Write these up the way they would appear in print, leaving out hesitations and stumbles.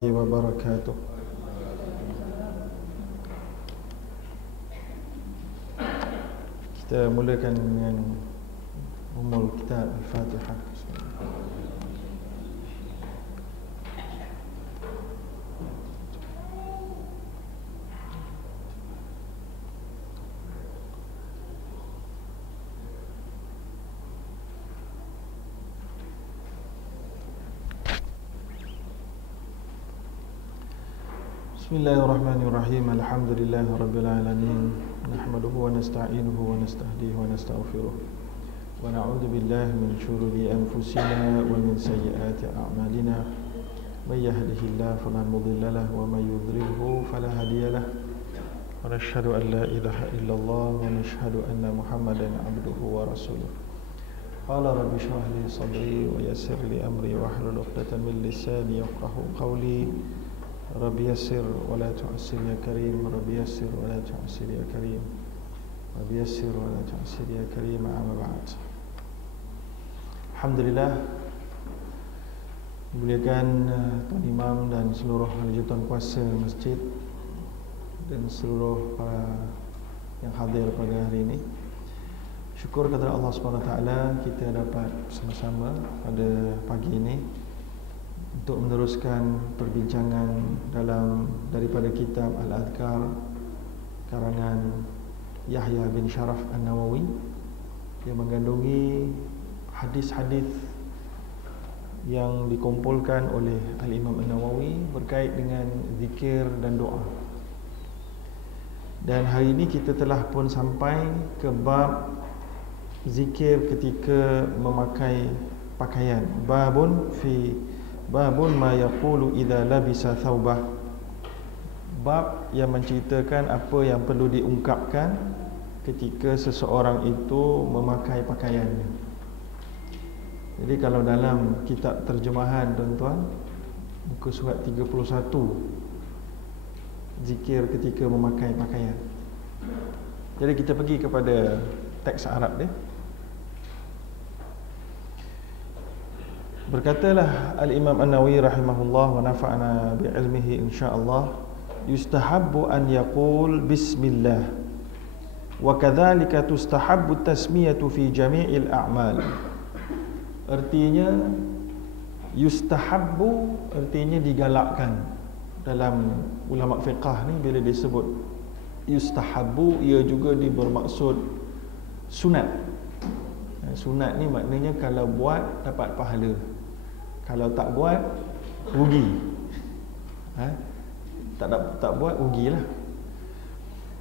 Wabarakatuh. Kita mulakan dengan umul kitab Al-Fatihah. Bismillahirrahmanirrahim. Alhamdulillahi rabbil alamin. Nahmaduhu wa nasta'inuhu wa nastahdihi wa nastaghfiruh. Wa na'udzu billahi min shururi anfusina wa min sayyiati a'malina. May yahdihillahu fala mudilla lahu wa may yudlilhu fala hadiya lahu. Wa nashhadu an la ilaha illallah wa nashhadu anna Muhammadan 'abduhu wa rasuluh. Qala rabbi shrah li sadri wa yassir li amri wa hlul 'uqdatam min lisani yafqahu qawli. Rabbi yassir wa la tu'assir ya karim. Rabbi yassir wa la tu'assir ya karim. Rabbi yassir wa la tu'assir ya karim. Amma ba'd. Alhamdulillah, muliakan Tuan Imam dan seluruh lanjutan kuasa masjid dan seluruh yang hadir pada hari ini. Syukur kepada Allah SWT kita dapat bersama-sama pada pagi ini untuk meneruskan perbincangan daripada kitab Al-Adhkar karangan Yahya bin Sharaf An-Nawawi yang mengandungi hadis-hadis yang dikumpulkan oleh Al-Imam An-Nawawi berkait dengan zikir dan doa. Dan hari ini kita telah pun sampai ke bab zikir ketika memakai pakaian. Babun ma yaqulu idza labisa thawbah. Bab yang menceritakan apa yang perlu diungkapkan ketika seseorang itu memakai pakaiannya. Jadi kalau dalam kitab terjemahan tuan-tuan, muka surat 31, zikir ketika memakai pakaian. Jadi kita pergi kepada teks Arab dia. Berkatalah Al-Imam An-Nawawi rahimahullah wa nafa'ana bi'ilmihi insyaallah, yustahabbu an yaqul bismillah wa kadzalika tustahabbu tasmiyatu fi jami'il a'mal. Artinya yustahabbu artinya digalakkan. Dalam ulama fiqah ni bila disebut yustahabbu, ia juga bermaksud sunat. Sunat ni maknanya kalau buat dapat pahala, kalau tak buat rugi. Tak buat rugilah.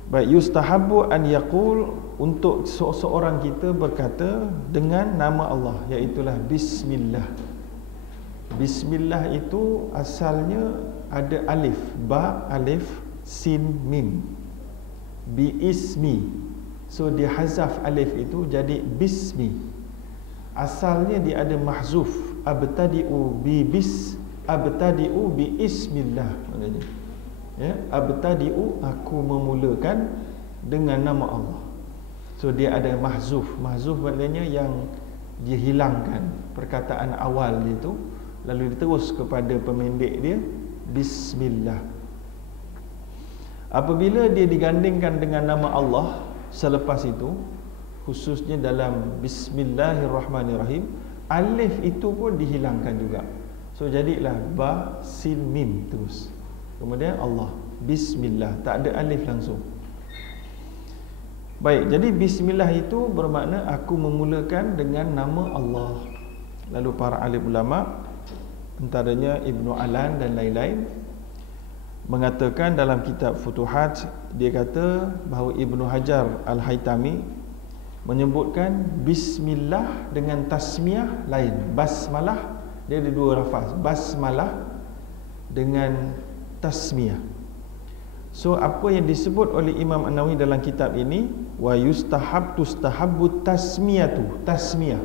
Baik, yustahabbu an yaqul, untuk seorang kita berkata dengan nama Allah, iaitulah bismillah. Bismillah itu asalnya ada alif, ba, alif, sin, mim. Bi ismi. So dia hazaf alif itu jadi bismi. Asalnya dia ada mahzuf, abtadi'u bi ismillah maknanya. Ya, abtadi'u, aku memulakan dengan nama Allah. So dia ada mahzuf. Mahzuf maknanya yang dihilangkan perkataan awal itu, lalu diterus kepada pemendek dia bismillah. Apabila dia digandingkan dengan nama Allah selepas itu, khususnya dalam bismillahirrahmanirrahim, alif itu pun dihilangkan juga. So jadilah ba, sin, mim terus. Kemudian Allah, bismillah, tak ada alif langsung. Baik, jadi bismillah itu bermakna aku memulakan dengan nama Allah. Lalu para alim ulama, antaranya Ibnu Alan dan lain-lain, mengatakan dalam kitab Futuhat, dia kata bahawa Ibnu Hajar Al-Haytami menyebutkan bismillah dengan tasmiyah lain. Basmalah, dia ada dua lafaz, basmalah dengan tasmiyah. So apa yang disebut oleh Imam An-Nawawi dalam kitab ini, wa tustahabbu tasmiyatu, tasmiyah,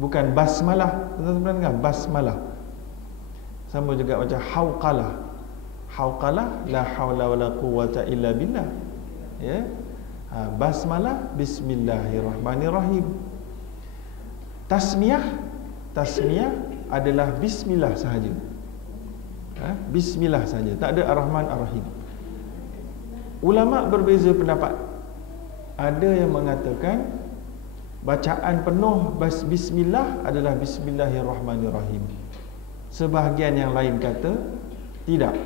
bukan basmalah. Tuan-tuan dengar, basmalah sama juga macam hauqalah. Hauqalah, la hawla wala quwwata illa billah. Ya. Basmalah, bismillahirrahmanirrahim. Tasmiyah adalah bismillah sahaja. Bismillah saja, tak ada Ar-Rahman Ar-Rahim. Ulama berbeza pendapat. Ada yang mengatakan bacaan penuh bismillah adalah Bismillahirrahmanirrahim. Sebahagian yang lain kata tidak.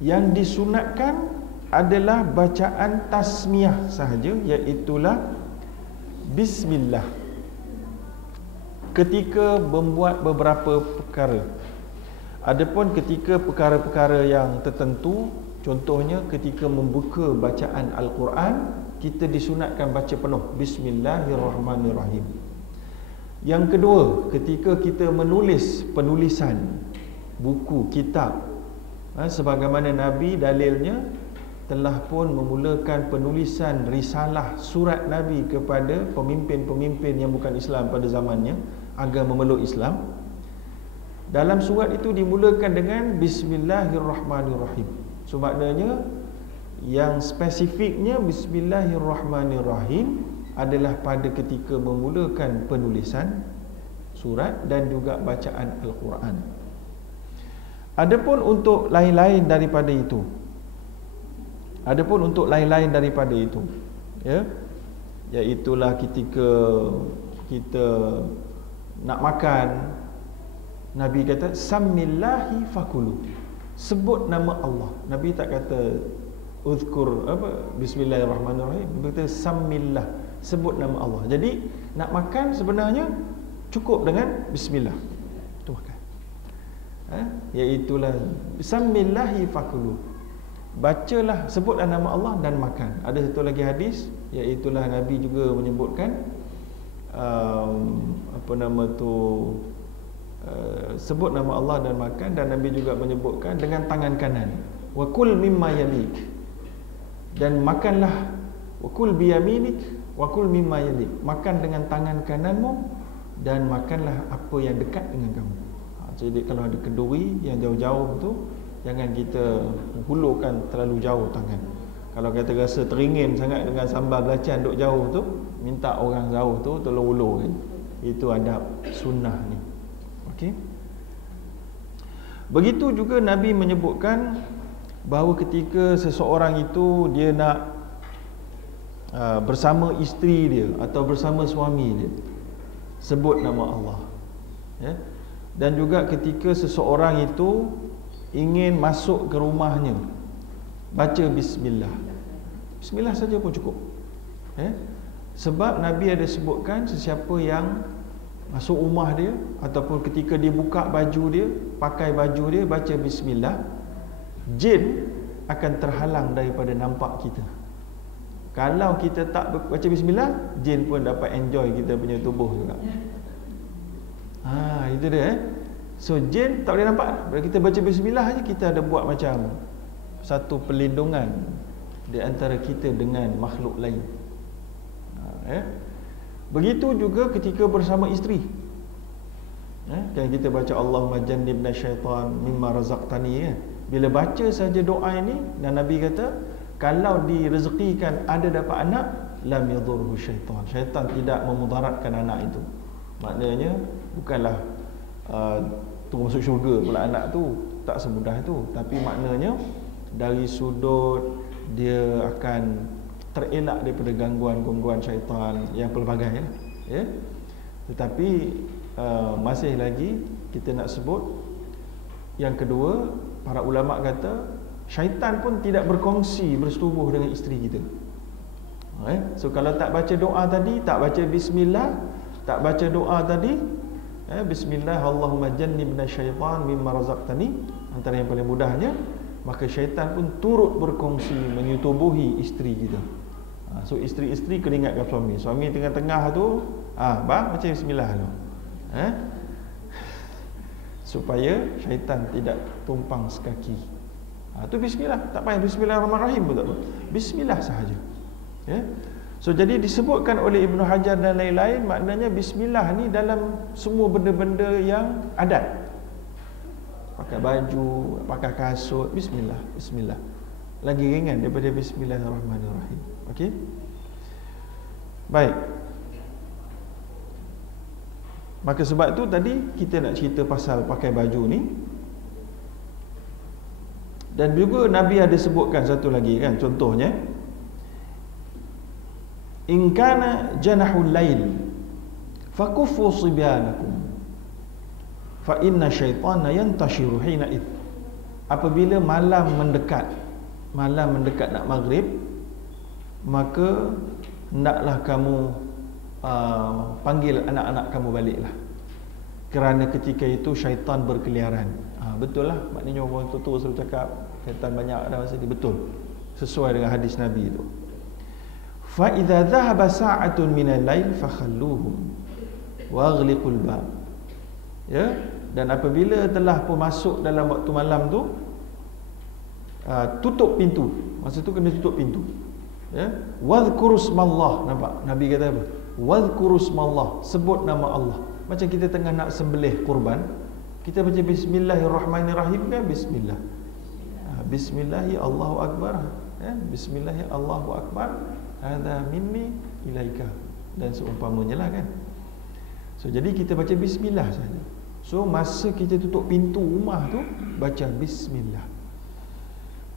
Yang disunatkan adalah bacaan tasmiyah sahaja, iaitulah bismillah ketika membuat beberapa perkara. Adapun ketika perkara-perkara yang tertentu, contohnya ketika membuka bacaan Al-Quran, kita disunatkan baca penuh Bismillahirrahmanirrahim. Yang kedua, ketika kita menulis penulisan buku, kitab, sebagaimana Nabi dalilnya telah pun memulakan penulisan risalah surat Nabi kepada pemimpin-pemimpin yang bukan Islam pada zamannya agar memeluk Islam. Dalam surat itu dimulakan dengan Bismillahirrahmanirrahim. So maknanya yang spesifiknya Bismillahirrahmanirrahim adalah pada ketika memulakan penulisan surat dan juga bacaan Al-Quran. Adapun untuk lain-lain daripada itu, ya, iaitulah ketika kita nak makan, Nabi kata Samillahi fakulu, sebut nama Allah. Nabi tak kata uzkur Bismillahirrahmanirrahim. Nabi kata Samillah, sebut nama Allah. Jadi nak makan sebenarnya cukup dengan Bismillah, itu makan. Iaitulah Samillahi fakulu, bacalah, sebutlah nama Allah dan makan. Ada satu lagi hadis, iaitulah Nabi juga menyebutkan sebut nama Allah dan makan, dan Nabi juga menyebutkan dengan tangan kanan, wa kul mimma yalik, dan makanlah, wa kul biyaminik wa kul mimma yalik, makan dengan tangan kananmu dan makanlah apa yang dekat dengan kamu. Jadi kalau ada kenduri yang jauh-jauh tu, jangan kita hulurkan terlalu jauh tangan. Kalau kita rasa teringin sangat dengan sambal belacan duk jauh tu, minta orang jauh tu tolong ulurkan. Itu adab sunnah ni. Okey. Begitu juga Nabi menyebutkan bahawa ketika seseorang itu dia nak bersama isteri dia atau bersama suami dia, sebut nama Allah, ya. Dan juga ketika seseorang itu ingin masuk ke rumahnya, baca bismillah. Bismillah saja pun cukup, ya. Sebab Nabi ada sebutkan sesiapa yang masuk rumah dia ataupun ketika dia buka baju dia, pakai baju dia, baca bismillah, jin akan terhalang daripada nampak kita. Kalau kita tak baca bismillah, jin pun dapat enjoy kita punya tubuh juga. Itu dia, So jin tak boleh nampak. Bila kita baca bismillah aja, kita ada buat macam satu perlindungan di antara kita dengan makhluk lain. Begitu juga ketika bersama isteri, kan kita baca Allahumma jannibna syaitan mimma razaqtani, Bila baca saja doa ini, dan Nabi kata kalau direzekikan ada dapat anak, lam yadhurhu syaitan, syaitan tidak memudaratkan anak itu. Maknanya bukanlah tu masuk syurga pula anak tu, tak semudah itu. Tapi maknanya dari sudut dia akan terelak daripada gangguan-gangguan syaitan yang pelbagai, ya. Tetapi masih lagi kita nak sebut yang kedua, para ulama kata syaitan pun tidak berkongsi bersetubuh dengan isteri kita. So kalau tak baca doa tadi, tak baca bismillah, tak baca doa tadi, bismillah Allahumma jannibna syaitan mimma razaqtani, antara yang paling mudahnya, maka syaitan pun turut berkongsi menyetubuhi isteri kita. So isteri-isteri kena ingatkan suami. Suami tengah-tengah tu, bang baca bismillah tu, supaya syaitan tidak tumpang sekaki. Tu bismillah, tak payah bismillahirrahmanirrahim pun tak apa. Bismillah sahaja, ya. So jadi disebutkan oleh Ibnu Hajar dan lain-lain, maknanya bismillah ni dalam semua benda-benda yang adat. Pakai baju, pakai kasut, bismillah, bismillah. Lagi ringan daripada bismillahirrahmanirrahim. Okey. Baik. Maka sebab tu tadi kita nak cerita pasal pakai baju ni. Dan juga Nabi ada sebutkan satu lagi kan, contohnya in kana janahul lail fakuffu sibyanakum fa inna syaitana yantashiru hina id. Apabila malam mendekat nak maghrib, maka hendaklah kamu panggil anak-anak kamu baliklah, kerana ketika itu syaitan berkeliaran. Betul lah, maknanya orang tua selalu cakap syaitan banyak dah masa ni, betul, sesuai dengan hadis Nabi itu. Fa idza dhahaba sa'atun minal lail fakhalluhum wa aghliqul bab. Ya, dan apabila telah pun masuk dalam waktu malam tu, tutup pintu. Masa tu kena tutup pintu. Ya, wadhkurusmallah. Nampak Nabi kata apa? Wadhkurusmallah, sebut nama Allah. Macam kita tengah nak sembelih kurban, kita baca bismillahirrahmanirrahim kan, bismillah. Bismillahi Allahu akbar. Ya, bismillahi Allahu akbar. Hadza minni ilaika, dan seumpamanya lah kan. So jadi kita baca bismillah saja. So masa kita tutup pintu rumah tu, baca bismillah.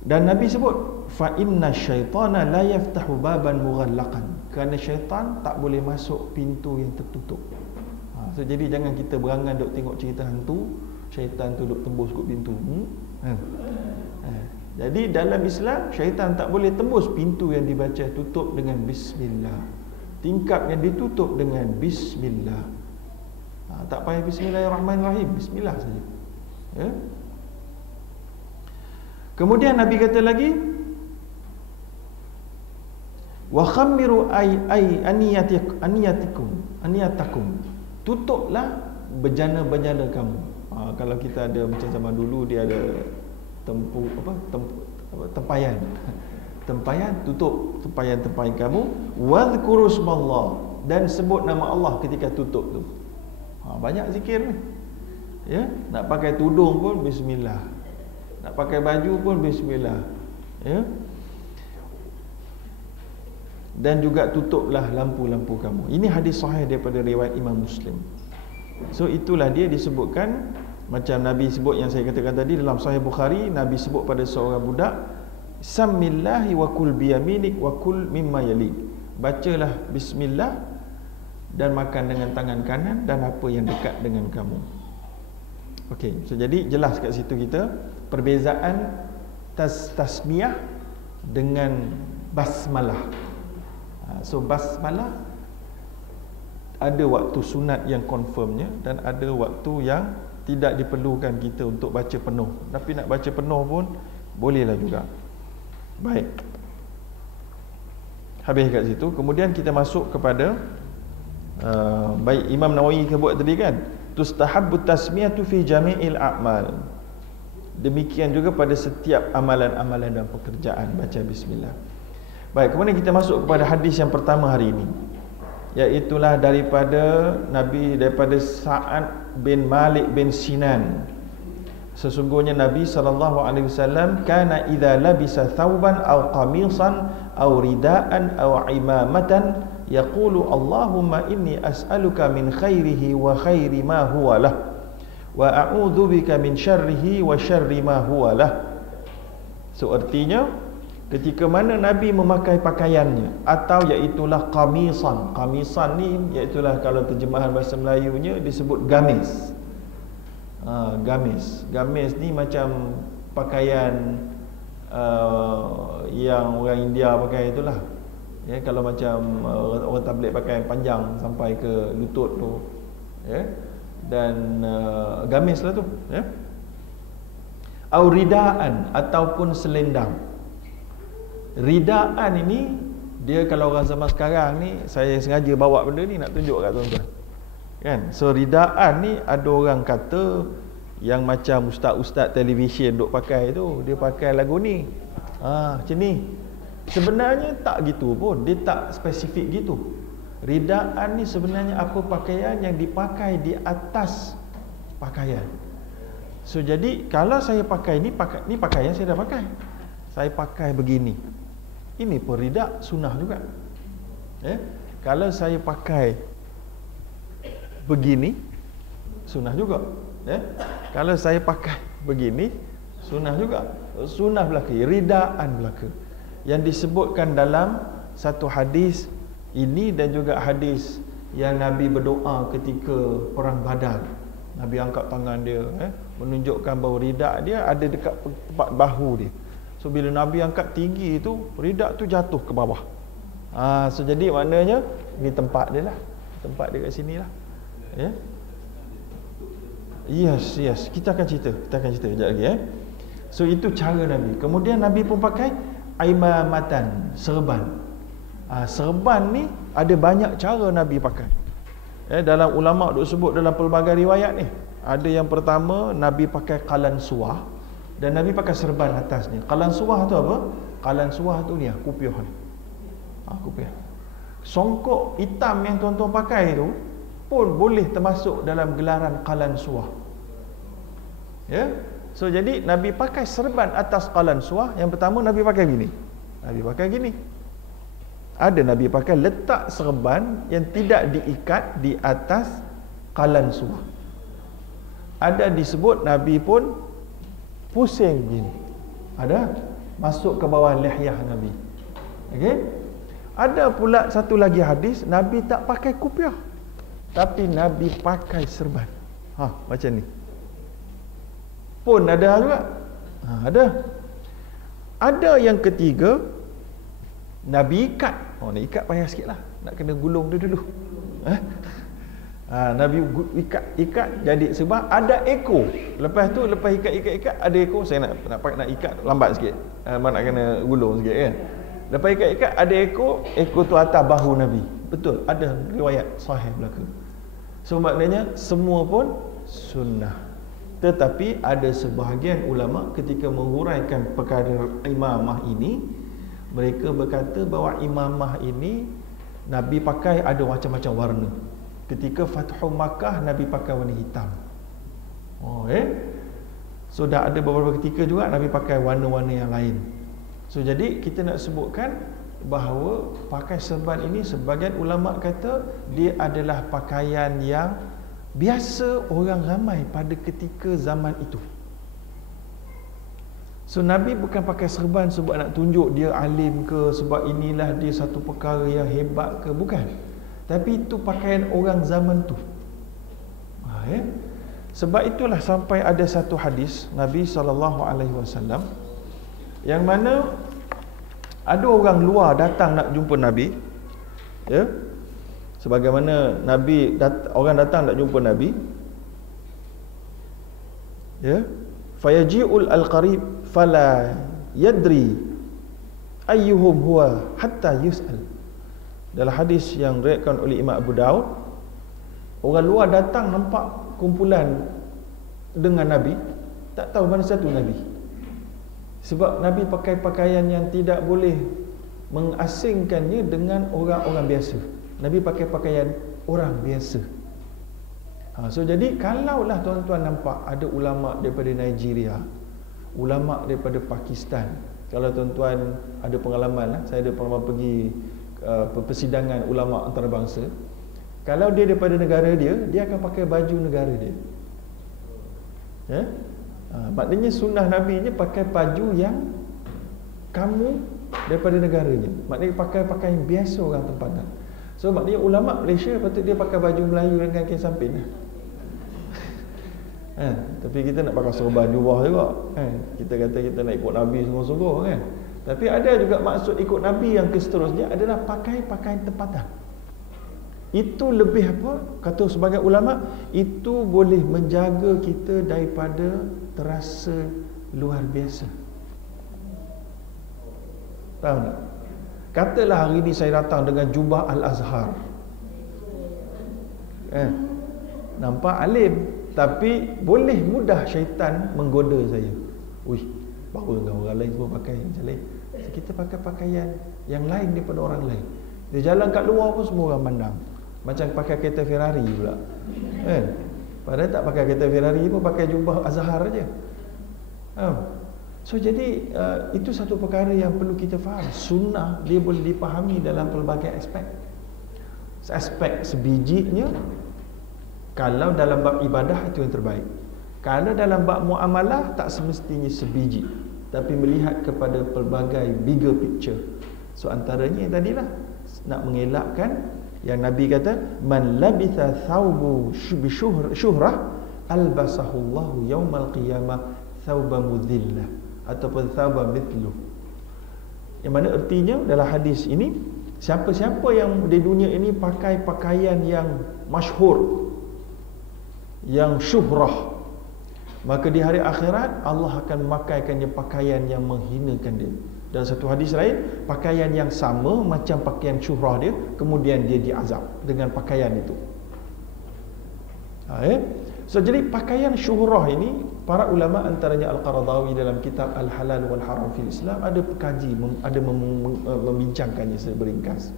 Dan Nabi sebut fa inna syaitana la yaftahu baban mughallaqan, kerana syaitan tak boleh masuk pintu yang tertutup. So jadi jangan kita berangan duk tengok cerita hantu, syaitan tu duk tembus kat pintu. Jadi dalam Islam, syaitan tak boleh tembus pintu yang dibaca tutup dengan bismillah, tingkap yang ditutup dengan bismillah. Tak payah bismillahirrahmanirrahim, bismillah saja. Ya? Kemudian Nabi kata lagi, wa khammiru aniyatakum, tutuplah bejana-bejana kamu. Kalau kita ada macam zaman dulu, dia ada tempayan. Tempayan, tutup tempayan kamu. Wadhkurusmallah, dan sebut nama Allah ketika tutup tu. Banyak zikir ni. Ya, nak pakai tudung pun bismillah. Nak pakai baju pun bismillah. Ya. Dan juga tutuplah lampu-lampu kamu. Ini hadis sahih daripada riwayat Imam Muslim. So itulah dia disebutkan, macam Nabi sebut yang saya katakan tadi dalam Sahih Bukhari, Nabi sebut pada seorang budak, Samillahi wa kul biyaminik wa kul mimma yalik. Bacalah bismillah dan makan dengan tangan kanan dan apa yang dekat dengan kamu. Okey, so jadi jelas kat situ kita perbezaan tasmiyah dengan basmalah. So basmalah ada waktu sunat yang confirmnya dan ada waktu yang tidak diperlukan kita untuk baca penuh. Tapi nak baca penuh pun bolehlah juga. Baik. Habis kat situ. Kemudian kita masuk kepada baik Imam Nawawi sebut tadi kan, tustahabbu tasmiyatu fi jami'il a'mal. Demikian juga pada setiap amalan-amalan dan pekerjaan baca bismillah. Baik, kemudian kita masuk kepada hadis yang pertama hari ini, iaitulah daripada Sa'ad bin Malik bin Sinan. Sesungguhnya Nabi SAW kana idza labisa thawban aw qamisan aw ridaan aw imamatan yaqulu Allahumma inni as'aluka min khairihi wa khairi ma huwa lah wa a'udzu bika min syarrihi wa syarri ma huwa lah. So artinya, ketika mana Nabi memakai pakaiannya, atau iaitulah qamisan. Qamisan ni iaitulah kalau terjemahan bahasa Melayunya disebut gamis. Gamis ni macam pakaian yang orang India pakai itulah. Ya, kalau macam orang tabligh pakai panjang sampai ke lutut tu. Ya. Dan gamis lah tu, ya. Au ridaan, ataupun selendang. Ridaan ini, dia kalau orang zaman sekarang ni, saya sengaja bawa benda ni nak tunjuk kat tuan-tuan kan. So ridaan ni ada orang kata yang macam ustaz-ustaz televisyen duk pakai tu, dia pakai lagu ni, macam ni. Sebenarnya tak gitu pun, dia tak spesifik gitu. Ridaan ni sebenarnya apa pakaian yang dipakai di atas pakaian. So jadi kalau saya pakai ni pakaian saya dah pakai, saya pakai begini, ini pun rida, sunnah juga. Kalau saya pakai begini, sunnah juga. Kalau saya pakai begini, Sunnah juga. Sunnah belaka, ridaan belaka. Yang disebutkan dalam satu hadis ini dan juga hadis yang Nabi berdoa ketika perang Badar. Nabi angkat tangan dia, menunjukkan bahawa ridak dia ada dekat tempat bahu dia. So bila Nabi angkat tinggi itu, ridak tu jatuh ke bawah. So jadi maknanya ini tempat dia lah. Tempat dia kat sini lah. Ya. Yes, kita akan cerita sekejap lagi. So itu cara Nabi. Kemudian Nabi pun pakai aimamatan, serban. Serban ni ada banyak cara Nabi pakai. Dalam ulama' duk sebut dalam pelbagai riwayat ni. Ada yang pertama, Nabi pakai qalan suah dan Nabi pakai serban atas ni. Qalan suah tu apa? Qalan suah tu ni kupiah ni. Kupiah. Songkok hitam yang tuan-tuan pakai tu pun boleh termasuk dalam gelaran qalan suah. Ya. So jadi Nabi pakai serban atas qalan suah. Yang pertama Nabi pakai gini. Nabi pakai gini. Ada Nabi pakai letak serban yang tidak diikat di atas qalan suah. Ada disebut Nabi pun pusing gini. Ada masuk ke bawah lihyah Nabi. Okey? Ada pula satu lagi hadis Nabi tak pakai kupiah, tapi Nabi pakai serban. Macam ni. Pun ada juga. Ada. Ada yang ketiga Nabi ikat. Nak ikat payah sikit lah. Nak kena gulung dia dulu. Nabi ikat jadi sebab ada ekor. Lepas tu lepas ikat ada ekor. Saya nak ikat lambat sikit. Nak kena gulung sikit kan. Lepas ikat ada ekor tu atas bahu Nabi. Betul, ada riwayat sahih belaka. So maknanya semua pun sunnah. Tetapi ada sebahagian ulama ketika menguraikan perkara imamah ini, mereka berkata bahawa imamah ini Nabi pakai ada macam-macam warna. Ketika Fathu Makkah Nabi pakai warna hitam. So dah ada beberapa ketika juga Nabi pakai warna-warna yang lain. So jadi kita nak sebutkan bahawa pakai serban ini sebagian ulama kata dia adalah pakaian yang biasa orang ramai pada ketika zaman itu. So Nabi bukan pakai serban sebab nak tunjuk dia alim ke, sebab inilah dia satu perkara yang hebat ke, bukan. Tapi itu pakaian orang zaman tu. Sebab itulah sampai ada satu hadis Nabi SAW yang mana ada orang luar datang nak jumpa Nabi. Ya. Sebagaimana orang datang nak jumpa Nabi. Ya. Fayaji'ul al-qarib fala yadri ayyuhum huwa hatta yus'al. Dalam hadis yang diriwayatkan oleh Imam Abu Daud, orang luar datang nampak kumpulan dengan Nabi, tak tahu mana satu Nabi. Sebab Nabi pakai pakaian yang tidak boleh mengasingkannya dengan orang-orang biasa. Nabi pakai pakaian orang biasa. So jadi kalaulah tuan-tuan nampak ada ulama daripada Nigeria, ulama daripada Pakistan. Kalau tuan-tuan ada pengalaman, saya ada pengalaman pergi persidangan ulama antarabangsa. Kalau dia daripada negara dia akan pakai baju negara dia. Ya? Maknanya sunnah Nabi ni pakai baju yang kamu daripada negaranya. Maknanya pakai pakaian biasa orang tempatan. So maknanya ulama Malaysia patut dia pakai baju Melayu dengan kain samping lah. Tapi kita nak pakai serban jubah juga. Kita kata kita nak ikut Nabi sungguh-sungguh kan. Tapi ada juga maksud ikut Nabi yang seterusnya adalah pakai pakaian tempatan. Itu lebih apa? Kata sebagai ulama, itu boleh menjaga kita daripada terasa luar biasa. Faham tak? Katalah hari ni saya datang dengan jubah Al-Azhar. Nampak alim, tapi boleh mudah syaitan menggoda saya. Bawa dengan orang lain semua pakai macam lain. Kita pakai pakaian yang lain daripada orang lain. Dia jalan kat luar pun semua orang pandang. Macam pakai kereta Ferrari pula. Padahal tak pakai kereta Ferrari pun pakai jubah Azhar aja. So jadi itu satu perkara yang perlu kita faham. Sunnah dia boleh dipahami dalam pelbagai aspek. Aspek sebijinya, kalau dalam bab ibadah itu yang terbaik. Kerana dalam bab muamalah tak semestinya sebiji, tapi melihat kepada pelbagai bigger picture. So antaranya yang tadilah nak mengelakkan yang Nabi kata, man labitha thawbu syuhrah albasahullahu yaumal qiyamah thawba mudhillah ataupun thawba mithlu. Yang mana artinya dalam hadis ini, siapa-siapa yang di dunia ini pakai pakaian yang masyhur, yang syuhrah, maka di hari akhirat Allah akan memakaikannya pakaian yang menghinakan dia. Dan satu hadis lain, pakaian yang sama macam pakaian syuhrah dia, kemudian dia diazab dengan pakaian itu. So jadi pakaian syuhrah ini, para ulama antaranya Al-Qaradawi dalam kitab Al-Halal wal Haram fil Islam ada kaji, ada membincangkannya secara ringkas.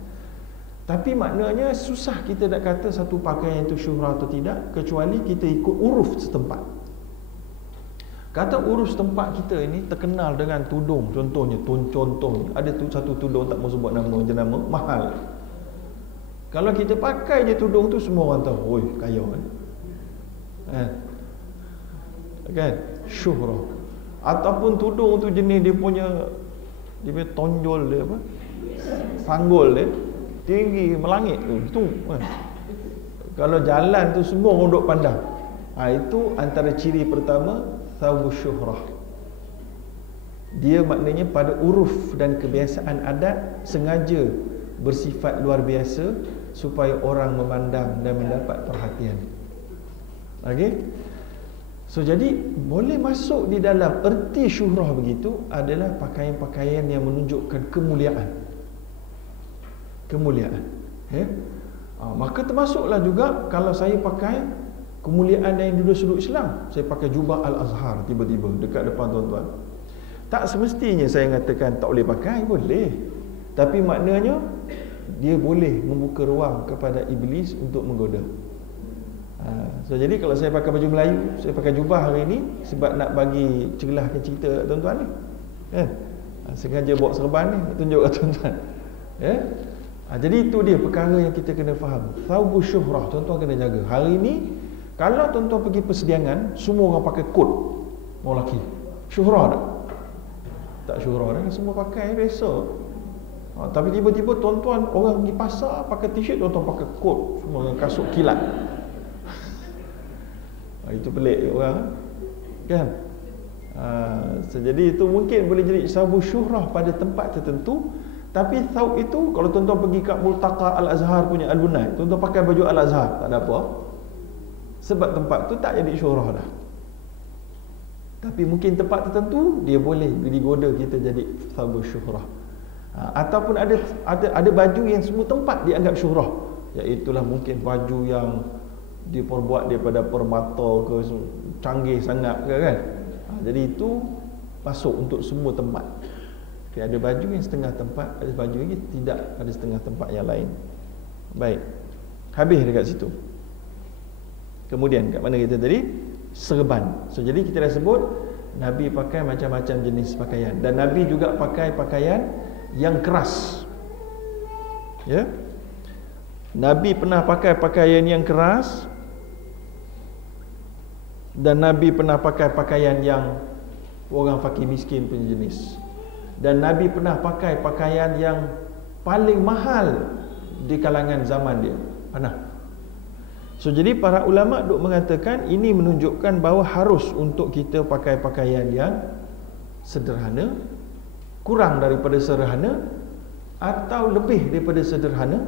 Tapi maknanya susah kita nak kata satu pakaian itu syuhrah atau tidak, kecuali kita ikut uruf setempat. Kata urus tempat kita ini terkenal dengan tudung, contohnya ada satu tudung, tak mau sebut nama jenama, mahal. Kalau kita pakai je tudung tu, semua orang tahu, oi kaya kan, syuhrah. Ataupun tudung tu jenis dia punya tonjol dia apa, sanggul dia tinggi melangit tu kan. Kalau jalan tu semua orang duk pandang. Itu antara ciri pertama thawbu syuhrah. Dia maknanya pada uruf dan kebiasaan adat sengaja bersifat luar biasa supaya orang memandang dan mendapat perhatian. Okey. So jadi boleh masuk di dalam erti syuhrah begitu adalah pakaian-pakaian yang menunjukkan kemuliaan. Maka termasuklah juga kalau saya pakai kemuliaan yang duduk sudut Islam, saya pakai jubah Al-Azhar tiba-tiba dekat depan tuan-tuan. Tak semestinya saya mengatakan tak boleh pakai, boleh. Tapi maknanya dia boleh membuka ruang kepada iblis untuk menggoda. So jadi kalau saya pakai baju Melayu, saya pakai jubah hari ini sebab nak bagi cerilahkan cerita tuan-tuan ni. Sengaja bawa serban ni tunjuk kat tuan-tuan. Jadi itu dia perkara yang kita kena faham. Thawbu syuhrah, tuan-tuan kena jaga. Hari ini kalau tuan-tuan pergi persidangan, semua orang pakai kot, orang lelaki. Syuhrah tak? Tak syuhrah dah, semua pakai biasa. Tapi tiba-tiba tuan-tuan orang pergi pasar pakai t-shirt, tuan-tuan pakai kot, semua dengan kasut kilat. Itu pelik orang kan? Jadi itu mungkin boleh jadi sabu syuhrah pada tempat tertentu. Tapi thawb itu kalau tuan-tuan pergi kat Multaqa Al-Azhar punya Al-Bunai, tuan-tuan pakai baju Al-Azhar, tak ada apa. Sebab tempat tu tak jadi syuhrah dah. Tapi mungkin tempat tertentu dia boleh digoda kita jadi thawb syuhrah. Ataupun ada baju yang semua tempat dianggap syuhrah. Iaitulah mungkin baju yang diperbuat daripada permata ke, canggih sangat ke kan. Jadi itu masuk untuk semua tempat. Ada baju yang setengah tempat, ada baju lagi tidak, ada setengah tempat yang lain. Baik. Habis dekat situ. Kemudian kat mana kita tadi? Serban. So jadi kita dah sebut Nabi pakai macam-macam jenis pakaian, dan Nabi juga pakai pakaian yang keras. Ya. Nabi pernah pakai pakaian yang keras, dan Nabi pernah pakai pakaian yang orang fakir miskin punya jenis. Dan Nabi pernah pakai pakaian yang paling mahal di kalangan zaman dia. Pernah. So jadi para ulama duk mengatakan ini menunjukkan bahawa harus untuk kita pakai pakaian yang sederhana, kurang daripada sederhana, atau lebih daripada sederhana,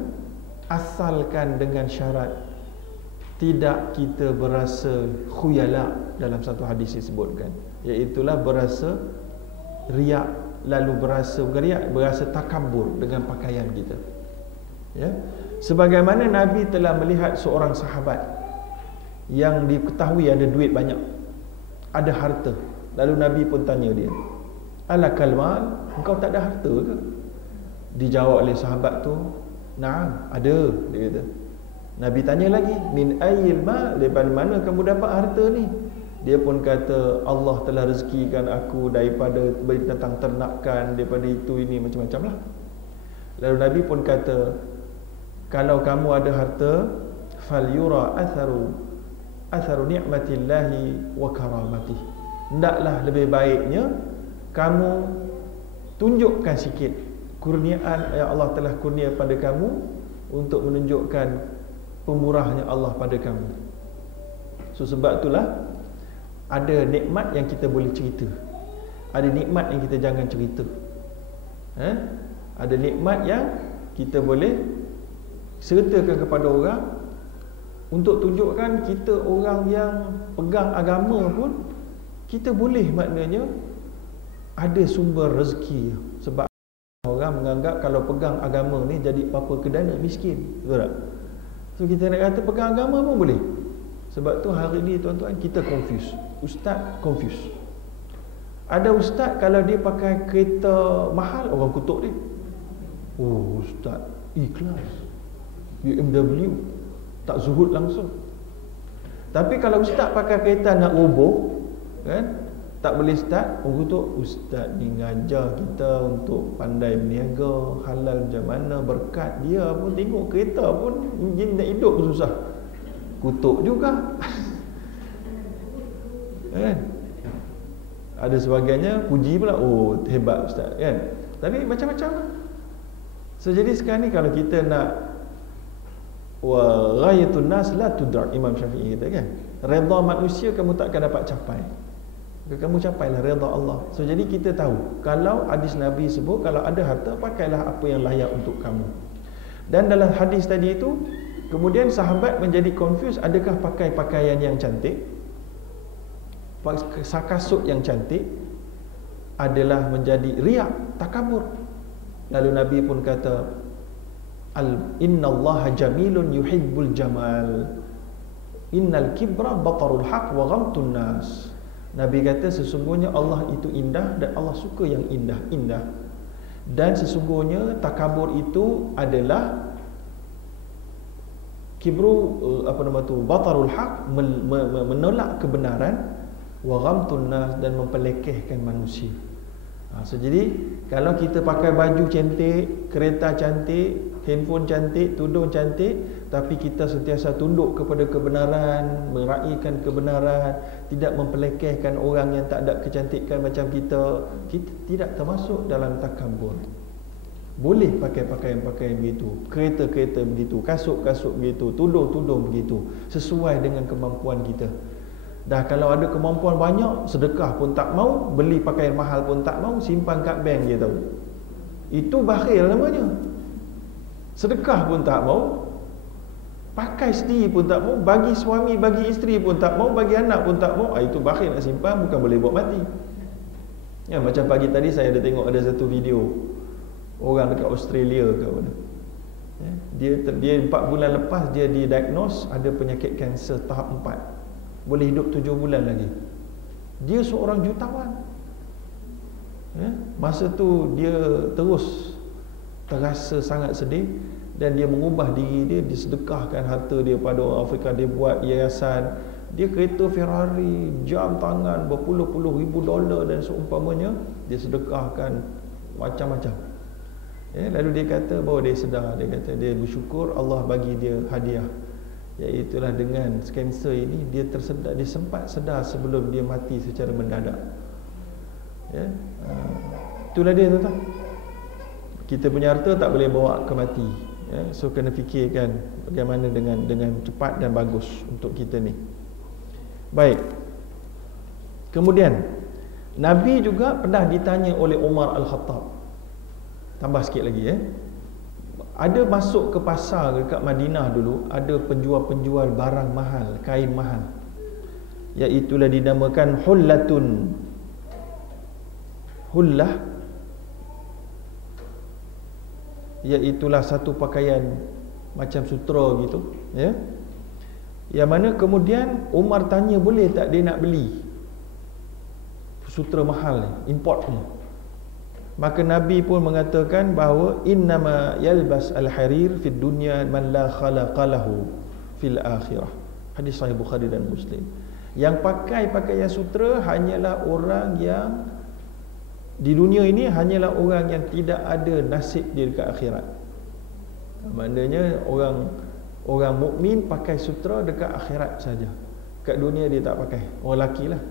asalkan dengan syarat tidak kita berasa khuyala. Dalam satu hadis disebutkan, iaitulah berasa riak, lalu berasa takabur dengan pakaian kita. Ya. Sebagaimana Nabi telah melihat seorang sahabat yang diketahui ada duit banyak, ada harta. Lalu Nabi pun tanya dia, "Alakal mal? Engkau tak ada harta ke?" Dijawab oleh sahabat tu, "Naam, ada." Dia kata. Nabi tanya lagi, "Min ayyil mal? Daripada mana kamu dapat harta ni?" Dia pun kata, "Allah telah rezekikan aku daripada binatang ternakan, daripada itu ini macam-macam lah." Lalu Nabi pun kata, "Kalau kamu ada harta, fal yura atharu ni'matillahi wa karamatihi. Hendaklah lebih baiknya kamu tunjukkan sikit kurniaan yang Allah telah kurnia pada kamu untuk menunjukkan pemurahnya Allah pada kamu. So sebab itulah ada nikmat yang kita boleh cerita, ada nikmat yang kita jangan cerita. Ada nikmat yang kita boleh sertakan kepada orang untuk tunjukkan kita orang yang pegang agama pun kita boleh, maknanya ada sumber rezeki. Sebab orang menganggap kalau pegang agama ni jadi apa kedana miskin, betul tak? So kita nak kata pegang agama pun boleh. Sebab tu hari ni tuan-tuan kita confuse. Ustaz confuse. Ada ustaz kalau dia pakai kereta mahal orang kutuk dia. Oh ustaz ikhlas, BMW, tak zuhud langsung. Tapi kalau ustaz pakai kereta nak roboh, kan, tak boleh start, orang kutuk. Ustaz ni ngajar kita untuk pandai berniaga, halal macam mana, berkat. Dia pun tengok kereta pun nak hidup pun susah, kutuk juga. Kan? Ada sebagainya puji pula, oh hebat ustaz, kan? Tapi macam-macam. So jadi sekarang ni kalau kita nak wa ghayatun nas la tudrak, Imam Syafi'i kata, kan, redha manusia kamu tak akan dapat capai. Kamu capailah redha Allah. So jadi kita tahu kalau hadis Nabi sebut kalau ada harta pakailah apa yang layak untuk kamu. Dan dalam hadis tadi itu kemudian sahabat menjadi confused, adakah pakai pakaian yang cantik, kasut yang cantik adalah menjadi riak, takabur. Lalu Nabi pun kata, innallaha jamilun yuhibbul jamal, innal kibra batarul haq wa ghamtun nas. Nabi kata sesungguhnya Allah itu indah dan Allah suka yang indah-indah. Dan sesungguhnya takabur itu adalah kibru, batarul haq, menolak kebenaran, wa ghamtun nas, dan mempelekehkan manusia. So jadi kalau kita pakai baju cantik, kereta cantik, handphone cantik, tudung cantik, tapi kita sentiasa tunduk kepada kebenaran, meraihkan kebenaran, tidak mempelekehkan orang yang tak ada kecantikan macam kita, kita tidak termasuk dalam takabur. Boleh pakai pakaian-pakaian begitu, kereta-kereta begitu, kasut-kasut begitu, tudung-tudung begitu, sesuai dengan kemampuan kita. Dah kalau ada kemampuan banyak, sedekah pun tak mau, beli pakaian mahal pun tak mau, simpan kat bank dia tahu. Itu bakhil namanya. Sedekah pun tak mau, pakai sendiri pun tak mau, bagi suami, bagi isteri pun tak mau, bagi anak pun tak mau. Itu bakhil, nak simpan bukan boleh buat mati. Ya, macam pagi tadi saya ada tengok ada satu video orang dekat Australia ke mana. Ya, dia 4 bulan lepas dia didiagnose ada penyakit kanser tahap 4. Boleh hidup 7 bulan lagi. Dia seorang jutawan. Ya, masa tu dia terus terasa sangat sedih dan dia mengubah diri dia, disedekahkan harta dia pada orang Afrika, dia buat yayasan, dia kereta Ferrari, jam tangan berpuluh-puluh ribu dolar dan seumpamanya, dia sedekahkan macam-macam. Ya, lalu dia kata bahawa dia sedar, dia kata dia bersyukur Allah bagi dia hadiah, iaitulah dengan kanser ini dia tersedar, dia sempat sedar sebelum dia mati secara mendadak. Ya, itulah dia tuan-tuan. Kita punya harta tak boleh bawa ke mati. Ya, so kena fikirkan bagaimana dengan cepat dan bagus untuk kita ni. Baik. Kemudian Nabi juga pernah ditanya oleh Umar Al-Khattab. Tambah sikit lagi ya. Ada masuk ke pasar dekat Madinah dulu, ada penjual-penjual barang mahal, kain mahal, iaitulah dinamakan hullatun. Hullah iaitulah satu pakaian macam sutra gitu, ya. Yang mana kemudian Umar tanya boleh tak dia nak beli sutra mahal ni, importnya. Maka Nabi pun mengatakan bahawa innama yalbas al-harir fid dunya man la khalaqa lahu fil akhirah. Hadis sahih Bukhari dan Muslim. Yang pakai pakaian sutra hanyalah orang yang di dunia ini, hanyalah orang yang tidak ada nasib di dekat akhirat. Maknanya orang mukmin pakai sutra dekat akhirat saja. kat dunia dia tak pakai. Orang lelaki lah.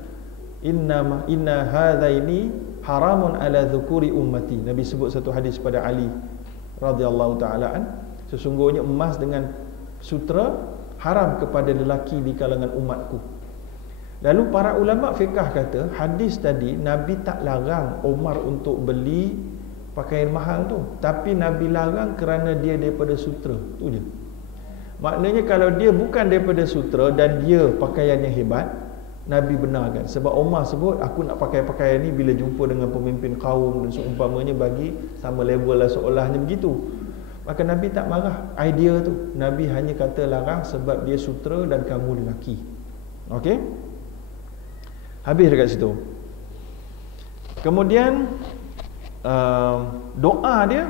Inna hadzaini haramun ala dhukuri ummati. Nabi sebut satu hadis pada Ali radhiyallahu taala an, sesungguhnya emas dengan sutera haram kepada lelaki di kalangan umatku. Lalu para ulama fiqh kata hadis tadi Nabi tak larang Umar untuk beli pakaian mahal tu, tapi Nabi larang kerana dia daripada sutera. Tu je. Maknanya kalau dia bukan daripada sutera dan dia pakaiannya hebat, Nabi benarkan. Sebab Umar sebut, aku nak pakai pakaian ni bila jumpa dengan pemimpin kaum dan seumpamanya, bagi sama level lah, seolahnya begitu. Maka Nabi tak marah idea tu. Nabi hanya kata larang sebab dia sutera dan kamu lelaki. Okey? Habis dekat situ. Kemudian doa dia,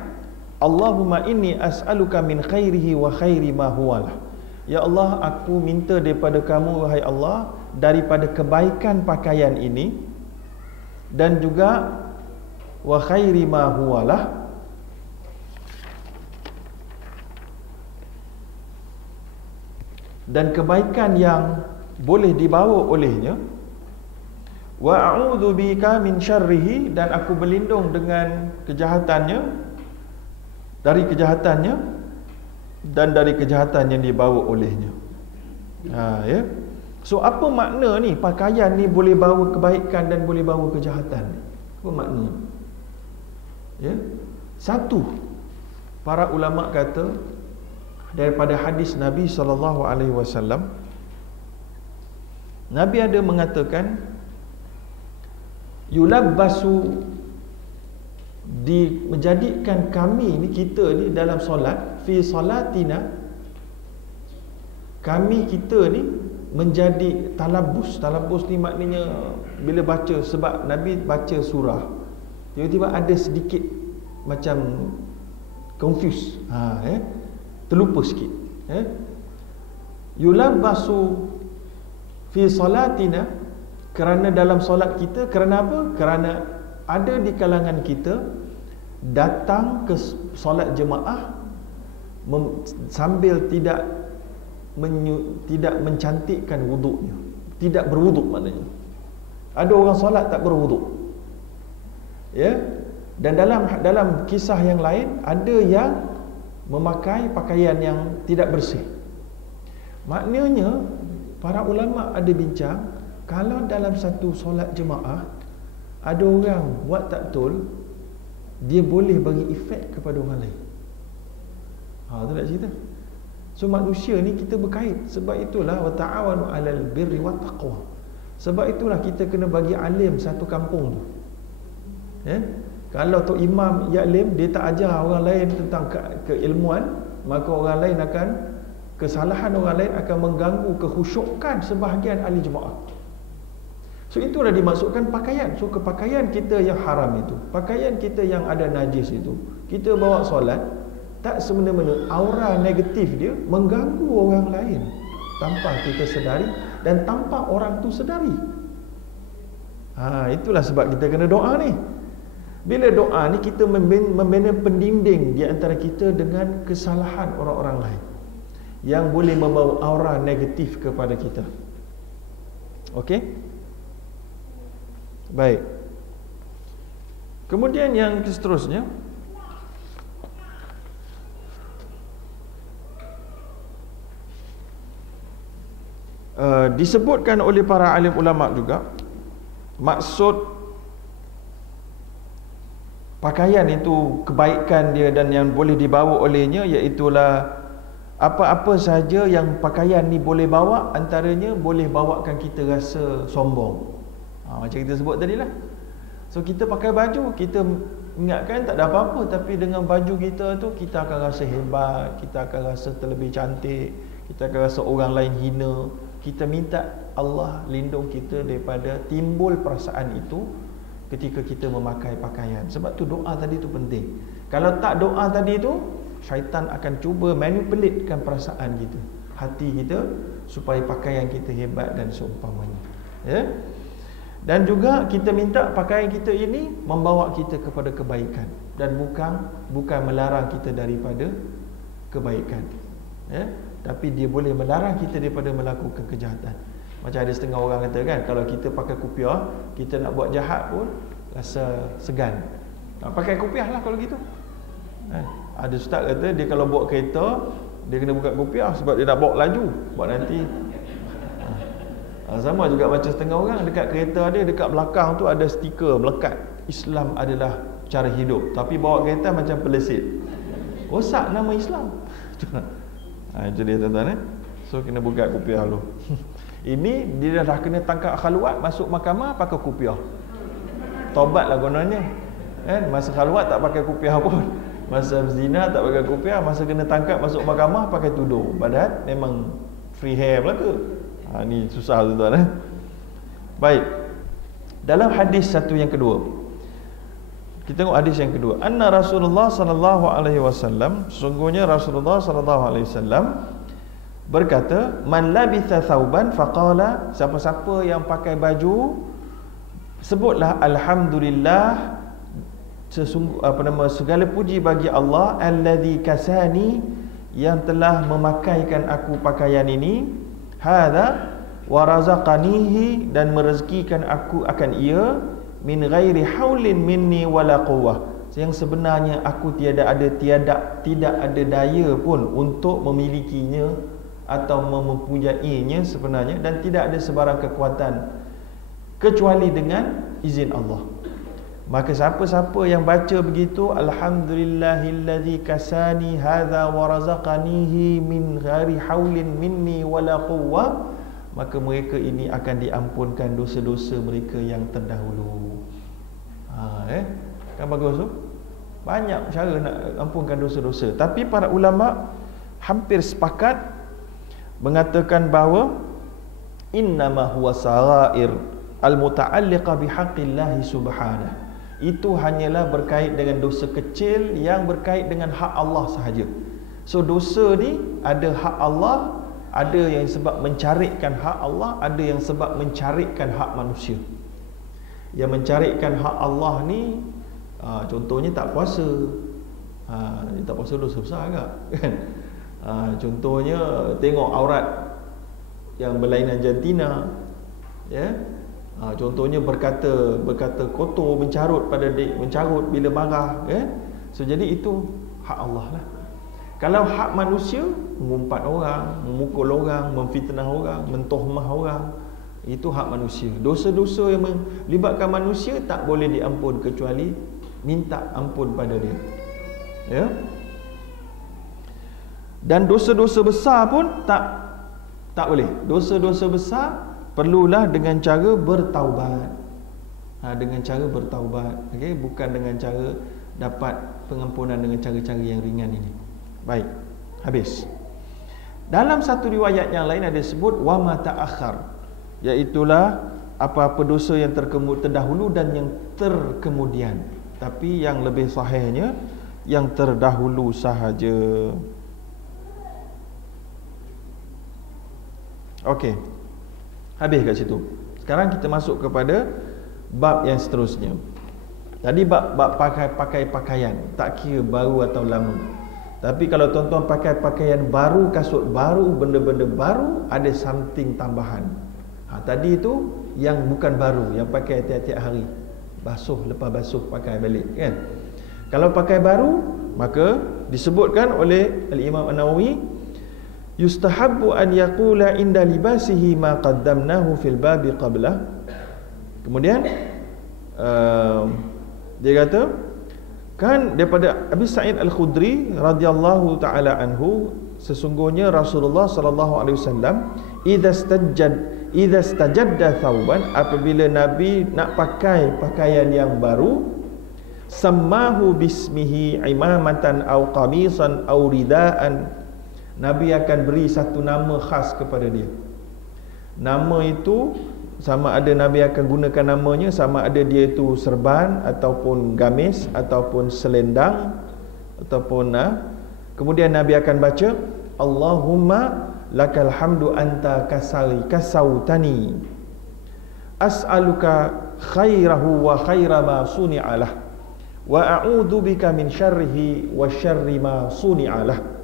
Allahumma inni as'aluka min khairihi wa khairi ma huwalah. Ya Allah, aku minta daripada kamu wahai Allah daripada kebaikan pakaian ini dan juga wa khairi ma huwalah, dan kebaikan yang boleh dibawa olehnya, wa a'udzu bika min syarrihi, dan aku berlindung dengan kejahatannya, dari kejahatannya dan dari kejahatan yang dibawa olehnya. Ya. So apa makna ni pakaian ni boleh bawa kebaikan dan boleh bawa kejahatan? Apa makna? Ya. Satu, para ulama kata daripada hadis Nabi SAW, Nabi ada mengatakan yulabbasu, menjadikan kami ni, kita ni dalam solat, fi salatina, kami kita ni menjadi talabus. Talabus ni maknanya bila baca, sebab Nabi baca surah tiba-tiba ada sedikit macam confuse, terlupa sikit. Yulabbasu fi salatina, kerana dalam solat kita, kerana apa? Kerana ada di kalangan kita datang ke solat jemaah sambil tidak mencantikkan wuduknya, tidak berwuduk maknanya. Ada orang solat tak berwuduk. Ya. Dan dalam kisah yang lain ada yang memakai pakaian yang tidak bersih. Maknanya para ulama ada bincang, kalau dalam satu solat jemaah ada orang buat tak betul, dia boleh bagi efek kepada orang lain. Tu nak cerita. So manusia ni kita berkait. Sebab itulah wa ta'awanu 'alal birri wat taqwa. Sebab itulah kita kena bagi alim satu kampung tu. Kalau Tok Imam Yaklim dia tak ajar orang lain tentang keilmuan, maka orang lain akan, kesalahan orang lain akan mengganggu kekhusyukan sebahagian ahli jemaah. So itulah dimaksudkan pakaian. So kepakaian kita yang haram itu, pakaian kita yang ada najis itu, kita bawa solat, tak semena-mena aura negatif dia mengganggu orang lain tanpa kita sedari dan tanpa orang tu sedari. Itulah sebab kita kena doa ni. Bila doa ni kita membina pendinding di antara kita dengan kesalahan orang-orang lain yang boleh membawa aura negatif kepada kita. Okey? Baik. Kemudian yang seterusnya, disebutkan oleh para alim ulama juga, maksud pakaian itu kebaikan dia dan yang boleh dibawa olehnya, iaitulah apa-apa sahaja yang pakaian ni boleh bawa, antaranya boleh bawakan kita rasa sombong. Macam kita sebut tadi lah. So kita pakai baju, kita ingatkan tak ada apa-apa, tapi dengan baju kita tu kita akan rasa hebat, kita akan rasa terlebih cantik, kita akan rasa orang lain hina. Kita minta Allah lindung kita daripada timbul perasaan itu ketika kita memakai pakaian. Sebab tu doa tadi tu penting. Kalau tak doa tadi tu, syaitan akan cuba manipulatekan perasaan kita, hati kita, supaya pakaian kita hebat dan seumpamanya. Ya. Dan juga kita minta pakaian kita ini membawa kita kepada kebaikan dan bukan melarang kita daripada kebaikan. Ya. Tapi dia boleh melarang kita daripada melakukan kejahatan. Macam ada setengah orang kata kan, kalau kita pakai kupiah, kita nak buat jahat pun rasa segan. Pakai kupiah lah kalau gitu. Ada ustaz kata dia kalau bawa kereta, dia kena buka kupiah sebab dia nak bawa laju. Sebab nanti sama juga macam setengah orang dekat kereta dia, dekat belakang tu ada stiker melekat, Islam adalah cara hidup, tapi bawa kereta macam pelesit. Rosak nama Islam. Itu dia tuan-tuan. So kena buka kupiah dulu. Ini dia dah kena tangkap khaluat, masuk mahkamah pakai kupiah. Tobatlah kononnya. Masa khaluat tak pakai kupiah pun. Masa zina tak pakai kupiah, masa kena tangkap masuk mahkamah pakai tudung. Padahal memang free hair belaka. Ni susah tuan-tuan. Baik. Dalam hadis satu yang kedua, kita tengok hadis yang kedua. Anna Rasulullah sallallahu alaihi wasallam, sesungguhnya Rasulullah sallallahu alaihi wasallam berkata, man labitha thawban faqala, siapa-siapa yang pakai baju sebutlah alhamdulillah, segala puji bagi Allah, alladzi kasani, yang telah memakaikan aku pakaian ini, hadza wa razaqanihi, dan merezekikan aku akan ia, min ghairi haulin minni wala quwwah, yang sebenarnya aku tidak ada daya pun untuk memilikinya atau mempunyainya sebenarnya, dan tidak ada sebarang kekuatan kecuali dengan izin Allah. Maka siapa-siapa yang baca begitu, alhamdulillahillazi kasani hadza wa razaqanihi min ghairi haulin minni wala quwwah, maka mereka ini akan diampunkan dosa-dosa mereka yang terdahulu. Kan bagus tu? Banyak cara nak ampunkan dosa-dosa. Tapi para ulama hampir sepakat mengatakan bahawa innama huwa sarair al-muta'alliqa bihaqqillahi subhanahu, itu hanyalah berkait dengan dosa kecil yang berkait dengan hak Allah sahaja. So dosa ni ada hak Allah, ada yang sebab mencarikan hak Allah, ada yang sebab mencarikan hak manusia. Yang mencarikan hak Allah ni contohnya tak puasa. Tak puasa dosa besar agak kan. Contohnya tengok aurat yang berlainan jantina, ya. Contohnya berkata kotor, mencarut bila marah, ya. So jadi itu hak Allah lah. Kalau hak manusia, mengumpat orang, memukul orang, memfitnah orang, mentohmah orang, itu hak manusia. Dosa-dosa yang melibatkan manusia tak boleh diampun kecuali minta ampun pada dia, ya. Dan dosa-dosa besar pun tak boleh. Dosa-dosa besar perlulah dengan cara bertaubat. Dengan cara bertaubat, okey, bukan dengan cara dapat pengampunan dengan cara-cara yang ringan ini. Baik, habis. Dalam satu riwayat yang lain ada sebut wa ma ta'akhkhar, iaitulah apa-apa dosa yang terdahulu dan yang terkemudian. Tapi yang lebih sahihnya yang terdahulu sahaja. Okey, habis kat situ. Sekarang kita masuk kepada bab yang seterusnya. Tadi bab pakai pakaian, tak kira baru atau lama. Tapi kalau tuan-tuan pakai pakaian baru, kasut baru, benda-benda baru, ada something tambahan. Tadi itu yang bukan baru, yang pakai tiap-tiap hari, basuh lepas basuh pakai balik, kan. Kalau pakai baru, maka disebutkan oleh Al-Imam An-Nawawi, yustahabbu an yaqula inda libasihi ma qaddamnahu fil babi qablah. Kemudian dia kata, kan daripada Abi Sa'id Al-Khudri radhiyallahu taala anhu, sesungguhnya Rasulullah sallallahu alaihi wasallam idza stajadda thawban, apabila Nabi nak pakai pakaian yang baru, sammahu bismihi imamatan aw qamisan aw ridaan, Nabi akan beri satu nama khas kepada dia. Nama itu sama ada Nabi akan gunakan namanya, sama ada dia itu serban ataupun gamis ataupun selendang ataupun kemudian Nabi akan baca, Allahumma lakal hamdu anta kasautani as'aluka khairahu wa khaira ma suni'alah wa a'udzu bika min syarrihi wa syarri ma suni'alah.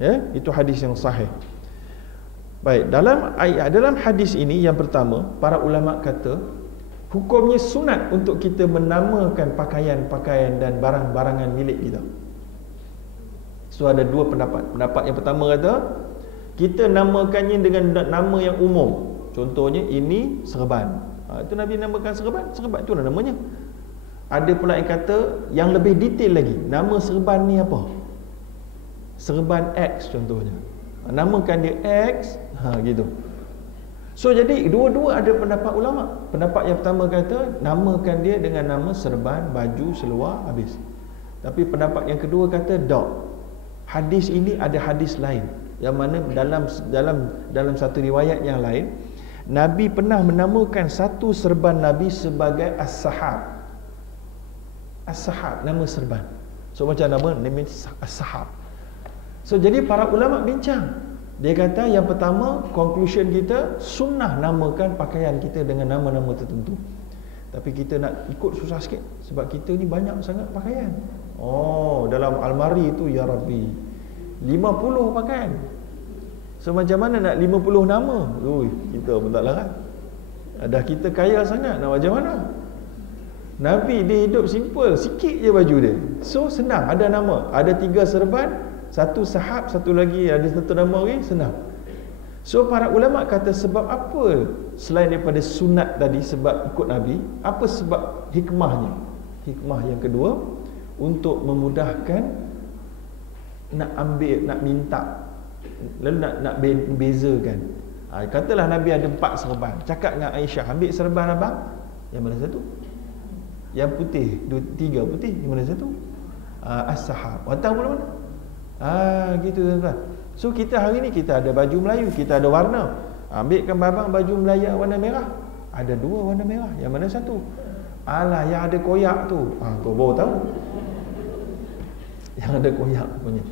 Ya, itu hadis yang sahih. Baik, dalam hadis ini yang pertama, para ulama kata hukumnya sunat untuk kita menamakan pakaian-pakaian dan barang-barangan milik kita. So ada dua pendapat. Pendapat yang pertama kata kita namakannya dengan nama yang umum. Contohnya ini serban. Itu Nabi namakan serban. Serban itulah namanya. Ada pula yang kata yang lebih detail lagi. Nama serban ni apa? Serban X contohnya. Namakan dia X, gitu. So jadi dua-dua ada pendapat ulama. Pendapat yang pertama kata namakan dia dengan nama serban, baju, seluar, habis. Tapi pendapat yang kedua kata tak. Hadis ini ada hadis lain yang mana dalam satu riwayat yang lain Nabi pernah menamakan satu serban Nabi sebagai as-sahab. As-sahab, nama serban. So macam nama as-sahab. So jadi para ulama bincang. Dia kata yang pertama, conclusion kita sunnah namakan pakaian kita dengan nama-nama tertentu. Tapi kita nak ikut susah sikit sebab kita ni banyak sangat pakaian. Oh, dalam almari tu ya Rabbi 50 pakaian. So macam mana nak 50 nama? Ui, kita pun tak larat. Dah kita kaya sangat, nak macam mana? Nabi dia hidup simple, sikit je baju dia. So senang, ada nama, ada 3 serban, satu sahab, satu lagi ada satu nama lagi, senang. So para ulama kata sebab apa selain daripada sunat tadi sebab ikut Nabi, apa sebab hikmahnya? Hikmah yang kedua untuk memudahkan nak ambil, nak minta, lalu nak bezakan. Katalah Nabi ada 4 serban, cakap dengan Aisyah, ambil serban abang, yang mana satu? Yang putih, 3 putih, yang mana satu? As-sahab. Tahu mana? Gitu tuan-tuan. So kita hari ni kita ada baju Melayu, kita ada warna. Ambilkan babang baju Melayu warna merah. Ada 2 warna merah, yang mana satu? Alah, yang ada koyak tu. Kau baru tahu. Yang ada koyak punya.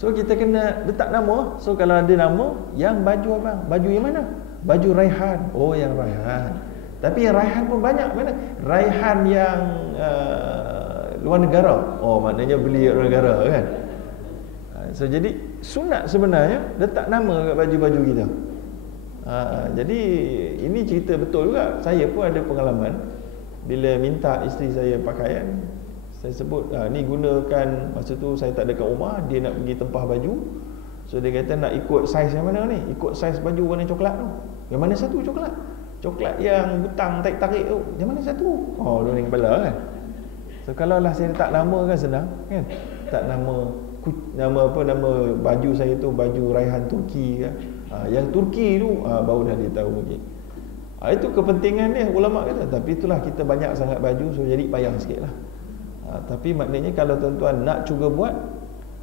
So kita kena letak nama. So kalau ada nama, yang baju abang, baju yang mana? Baju Raihan. Oh, yang Raihan. Tapi yang Raihan pun banyak. Mana? Raihan yang luar negara. Oh, maknanya beli luar negara kan. So jadi sunat sebenarnya letak nama kat baju-baju kita. Jadi ini cerita betul juga. Saya pun ada pengalaman bila minta isteri saya pakaian. Saya sebut, ni gunakan, masa tu saya tak ada kat rumah, dia nak pergi tempah baju. So dia kata nak ikut saiz yang mana ni? Ikut saiz baju warna coklat tu. Yang mana satu coklat? Coklat yang butang tarik-tarik tu. Yang mana satu? Oh, dua kepala kan. So kalau lah saya letak nama kan senang kan. Tak nama apa, nama baju saya tu baju Raihan Turki kan. Yang Turki tu baru dah dia tahu mungkin. Itu kepentingan dia ulama kata. Tapi itulah kita banyak sangat baju, so jadi payah sikit lah. Tapi maknanya kalau tuan-tuan nak juga buat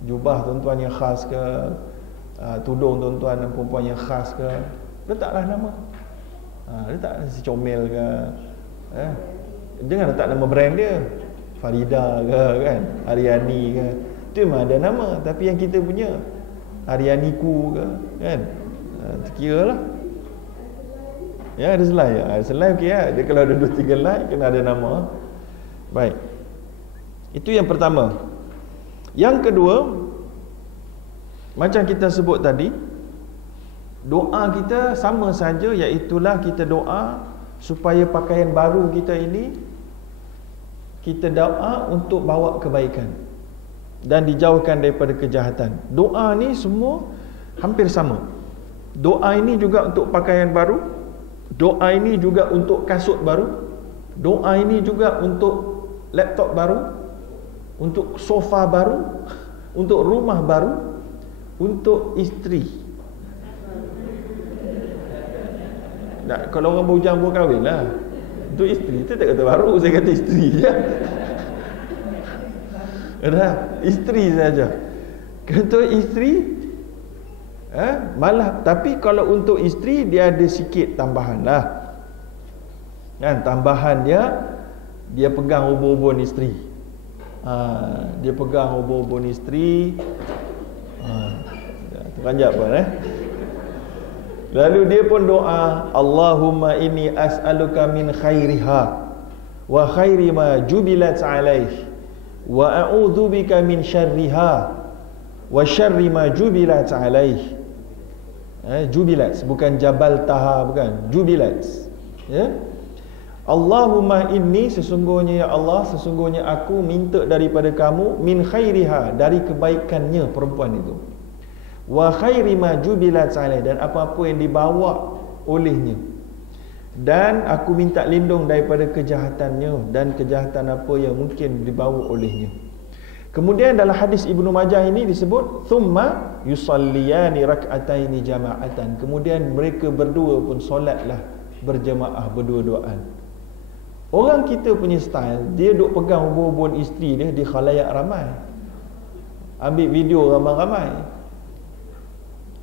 jubah tuan-tuan yang khas ke, tudung tuan-tuan dan perempuan yang khas ke, letaklah nama. Letak si Comel ke, jangan letak nama brand dia, Farida ke kan, Ariani ke, itu memang ada nama. Tapi yang kita punya Arianiku ke kan, kira lah. Ya, ada selai. Selai okey lah. Dia kalau ada 2-3 like kena ada nama. Baik. Itu yang pertama. Yang kedua, macam kita sebut tadi, doa kita sama saja, iaitulah kita doa supaya pakaian baru kita ini, kita doa untuk bawa kebaikan dan dijauhkan daripada kejahatan. Doa ni semua hampir sama. Doa ini juga untuk pakaian baru, doa ini juga untuk kasut baru, doa ini juga untuk laptop baru, untuk sofa baru, untuk rumah baru, untuk isteri. Nah, kalau orang bujang baru kahwin lah. Untuk isteri, kita tak kata baru, saya kata isteri je. Dah, isteri saja. Untuk isteri, malah, tapi kalau untuk isteri dia ada sikit tambahan lah. Kan, tambahan dia pegang ubun-ubun isteri. Dia pegang ubun-ubun isteri. Terpanjat pun Lalu dia pun doa, Allahumma inni as'aluka min khairiha wa khairi ma jubilat alaih wa a'udzubika min syarriha wa syarri ma jubilat alaih. Jubilats, bukan Jabal Taha, bukan. Jubilats. Ya. Allahumma inni, sesungguhnya ya Allah, sesungguhnya aku minta daripada kamu, min khairiha, dari kebaikannya perempuan itu, wa khairi ma jubilat alaih, dan apa-apa yang dibawa olehnya, dan aku minta lindung daripada kejahatannya dan kejahatan apa yang mungkin dibawa olehnya. Kemudian dalam hadis Ibnu Majah ini disebut thumma yusalliyani rak'ataini jama'atan, kemudian mereka berdua pun solatlah berjemaah berdua-duaan. Orang kita punya style, dia duk pegang hubung-hubung isteri dia di khalayak ramai, ambil video ramai-ramai.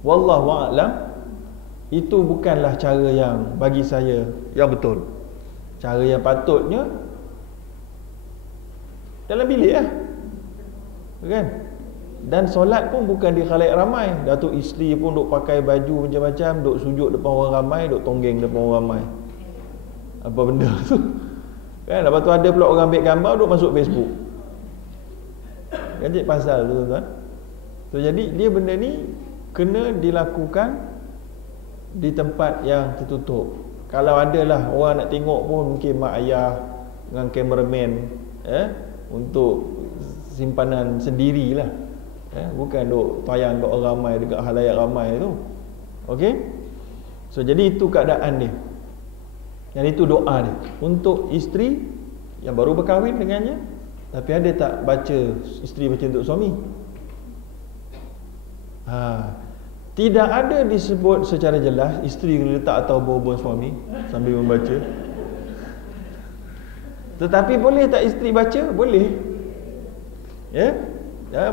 Wallahu a'lam, itu bukanlah cara yang bagi saya yang betul. Cara yang patutnya dalam bilik lah, kan? Dan solat pun bukan di khalayak ramai. Datuk isteri pun duk pakai baju macam-macam, duk sujud depan orang ramai, duk tonggeng depan orang ramai. Apa benda tu? Kan, lepas tu ada pula orang ambil gambar duk masuk Facebook. Kan cik pasal tu tuan-tuan. So jadi dia benda ni kena dilakukan di tempat yang tertutup. Kalau adalah orang nak tengok pun mungkin mak ayah dengan kameraman, untuk simpanan sendirilah, bukan duk tayang kat orang ramai, dekat halayak ramai tu. Okey. So jadi itu keadaan dia. Yang itu doa dia untuk isteri yang baru berkahwin dengannya. Tapi ada tak baca, isteri baca untuk suami? Tidak ada disebut secara jelas isteri letak atas bawah suami sambil membaca. Tetapi boleh tak isteri baca? Boleh. Ya,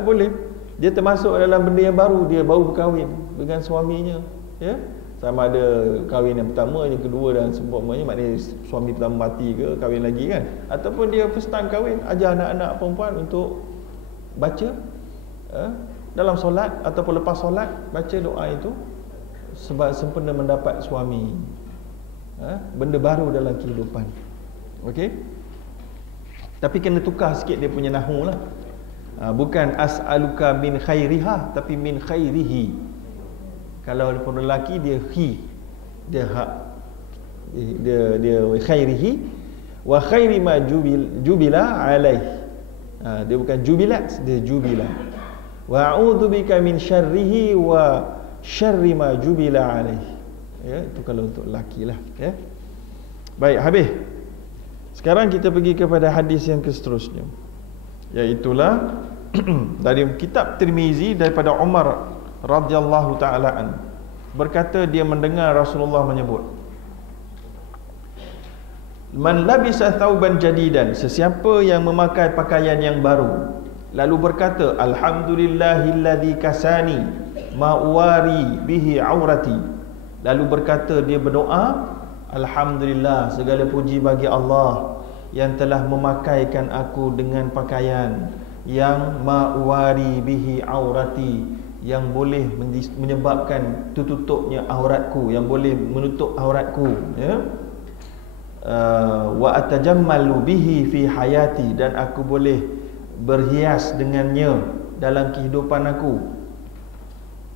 boleh. Dia termasuk dalam benda yang baru, dia baru berkahwin dengan suaminya, ya. Sama ada kahwin yang pertama, yang kedua dan seumpamanya, maknanya suami pertama mati ke, kahwin lagi kan, ataupun dia first time kahwin, ajar anak-anak perempuan untuk baca dalam solat ataupun lepas solat, baca doa itu sebab sempena mendapat suami. Benda baru dalam kehidupan. Okey. Tapi kena tukar sikit dia punya nahu lah. Bukan as'aluka min khairiha, tapi min khairihi. Kalau pun lelaki dia dia hak, dia khairihi wa khairi ma jubila alaih. Dia bukan jubilat, dia jubila. Wa a'udzubika min syarrihi wa syarri ma jubila alaih. Ya, itu kalau untuk lelaki lah, ya. Baik, habis. Sekarang kita pergi kepada hadis yang seterusnya, iaitulah dari kitab Tirmizi daripada Umar radhiyallahu ta'ala an, berkata dia mendengar Rasulullah menyebut, man labisa thawban jadidan, sesiapa yang memakai pakaian yang baru, lalu berkata alhamdulillahilladzi kasani ma uwari bihi aurati, lalu berkata dia berdoa, alhamdulillah, segala puji bagi Allah yang telah memakaikan aku dengan pakaian yang ma uwari bihi aurati, yang boleh menyebabkan tertutupnya auratku, yang boleh menutup auratku, ya. Wa atajammalu bihi fi hayati, dan aku boleh berhias dengannya dalam kehidupan aku,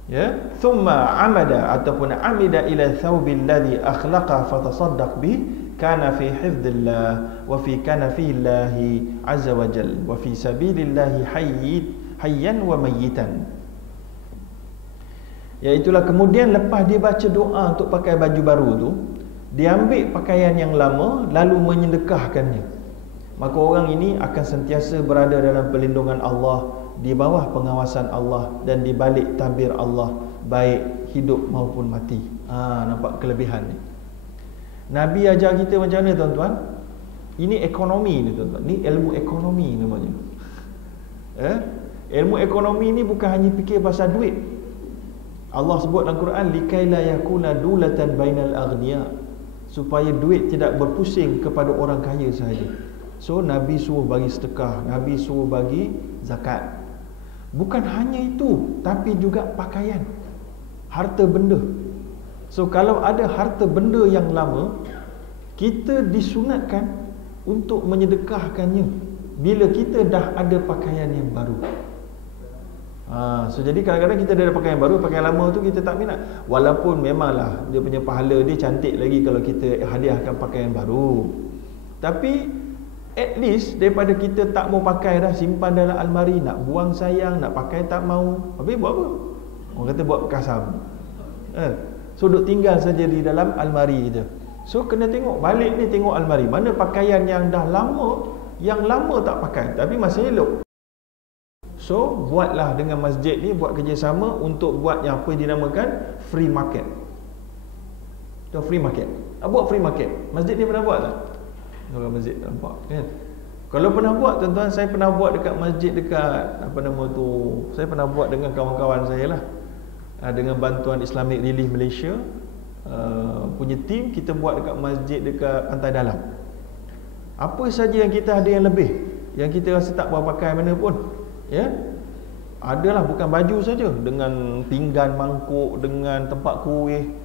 ya. Thumma amada, ataupun amida ila thawbil ladzi akhlaqa fatasaddaq bih, kana fi hifdzillah wa fi kana fi llahi azza wa jalla wa fi sabilillahi hayyan wa mayyitan. Iaitulah kemudian lepas dia baca doa untuk pakai baju baru tu, dia ambil pakaian yang lama lalu menyedekahkannya. Maka orang ini akan sentiasa berada dalam perlindungan Allah, di bawah pengawasan Allah, dan di balik tabir Allah, baik hidup maupun mati. Nampak kelebihan ni. Nabi ajar kita macam mana tuan-tuan? Ini ekonomi ni tuan-tuan. Ni ilmu ekonomi namanya. Ilmu ekonomi ni bukan hanya fikir pasal duit. Allah sebut dalam Quran, likaila yakuna dulatan bainal aghniya, supaya duit tidak berpusing kepada orang kaya sahaja. So Nabi suruh bagi sedekah, Nabi suruh bagi zakat. Bukan hanya itu, tapi juga pakaian, harta benda. So kalau ada harta benda yang lama, kita disunatkan untuk menyedekahkannya bila kita dah ada pakaian yang baru. So jadi kadang-kadang kita ada pakaian baru, pakaian lama tu kita tak minat. Walaupun memanglah dia punya pahala dia cantik lagi kalau kita hadiahkan pakaian baru. Tapi at least daripada kita tak mau pakai dah, simpan dalam almari, nak buang sayang, nak pakai tak mau, habis buat apa? Orang kata buat kasam. So duk tinggal saja di dalam almari kita. So kena tengok balik ni, tengok almari. Mana pakaian yang dah lama, yang lama tak pakai tapi masih elok. So buatlah dengan masjid ni, buat kerjasama untuk buat yang apa yang dinamakan free market. Tu free market. Buat free market. Masjid ni pernah buat tak? Orang masjid nampak kan? Kalau pernah buat, tuan-tuan, saya pernah buat dekat masjid dekat apa nama tu, saya pernah buat dengan kawan-kawan saya lah, dengan bantuan Islamic Relief Malaysia punya team. Kita buat dekat masjid dekat Pantai Dalam. Apa saja yang kita ada yang lebih, yang kita rasa tak boleh pakai mana pun, ya, adalah bukan baju saja, dengan pinggan, mangkuk, dengan tempat kuih.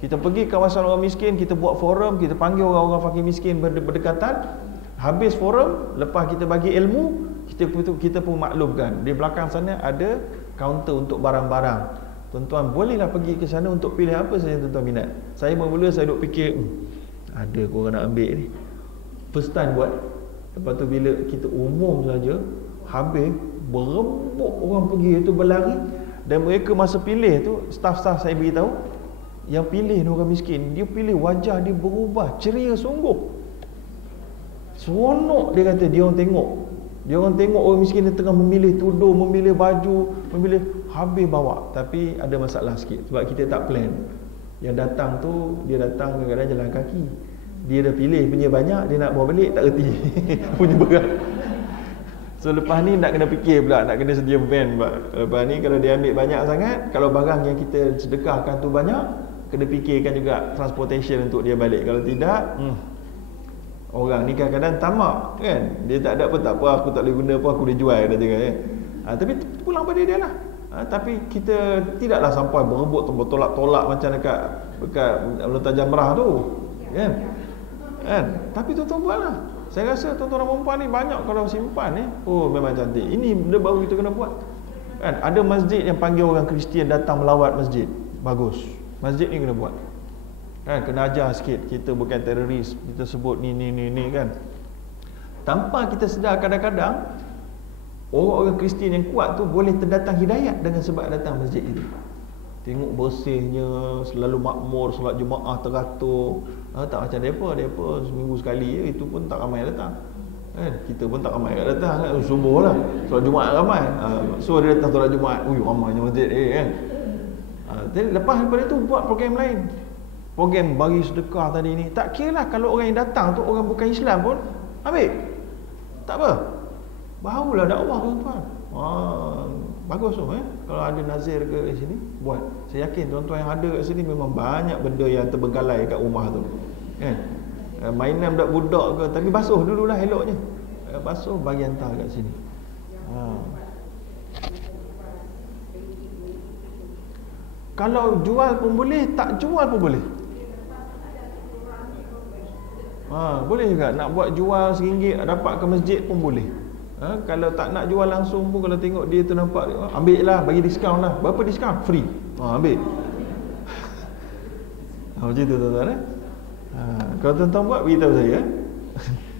Kita pergi kawasan orang miskin, kita buat forum, kita panggil orang-orang fakir miskin berdekatan. Habis forum, lepas kita bagi ilmu, kita pun maklumkan di belakang sana ada kaunter untuk barang-barang. Tuan-tuan bolehlah pergi ke sana untuk pilih apa saja tuan-tuan minat. Saya mula saya duk fikir, ada korang nak ambil ni, first time buat. Lepas tu bila kita umum saja, habis berembuk orang pergi itu berlari. Dan mereka masa pilih tu, staff-staff saya beritahu, yang pilih ni orang miskin, dia pilih wajah dia berubah, ceria sungguh, seronok. Dia kata dia orang tengok orang miskin dia tengah memilih tudung, memilih baju, memilih, habis bawa. Tapi ada masalah sikit sebab kita tak plan. Yang datang tu, dia datang kadang-kadang jalan kaki, dia dah pilih punya banyak, dia nak bawa balik tak reti punya berat. So lepas ni nak kena fikir pula, nak kena sedia van. Lepas ni kalau dia ambil banyak sangat, kalau barang yang kita sedekahkan tu banyak, kena fikirkan juga transportation untuk dia balik. Kalau tidak, orang ni kadang-kadang tamak kan, dia tak ada apa, tak apa, aku tak boleh guna apa, aku boleh jual dah tengok kan. Tapi pulang pada dia lah. Tapi kita tidaklah sampai berebut bertolak-tolak macam dekat Lontar Jamrah tu kan. Tapi tuan-tuan buatlah. Saya rasa tuan-tuan dan perempuan ni banyak kalau simpan ni, memang cantik. Ini benda baru kita kena buat kan. Ada masjid yang panggil orang Kristian datang melawat masjid, bagus. Masjid ni kena buat kan, kena ajar sikit kita bukan teroris, kita sebut ni kan. Tanpa kita sedar, kadang-kadang orang-orang Kristian yang kuat tu boleh terdatang hidayat dengan sebab datang masjid itu. Tengok bersihnya, selalu makmur, solat Jumaat teratur. Tak macam mereka seminggu sekali je, itu pun tak ramai datang kan. Kita pun tak ramai datang kan, subuh lah solat Jumaat ramai. So dia datang solat Jumaat, ramainya masjid kan. Lepas daripada tu buat program lain, program bagi sedekah tadi ni. Tak kira lah kalau orang yang datang tu orang bukan Islam pun, ambil, tak apa, barulah dakwah tuan-tuan. Bagus tu kalau ada nazir ke sini buat. Saya yakin tuan-tuan yang ada kat sini memang banyak benda yang terbengkalai kat rumah tu kan. Mainan budak-budak ke, tapi basuh dululah eloknya, basuh bagi hantar kat sini. Kalau jual pun boleh, tak jual pun boleh. Boleh juga nak buat jual RM1 dapat ke masjid pun boleh. Kalau tak nak jual langsung pun, kalau tengok dia tu nampak, ambil lah, bagi diskaun lah. Berapa diskaun? Free. Ambil. Macam tu tuan-tuan. Kalau tuan-tuan buat, beritahu saya.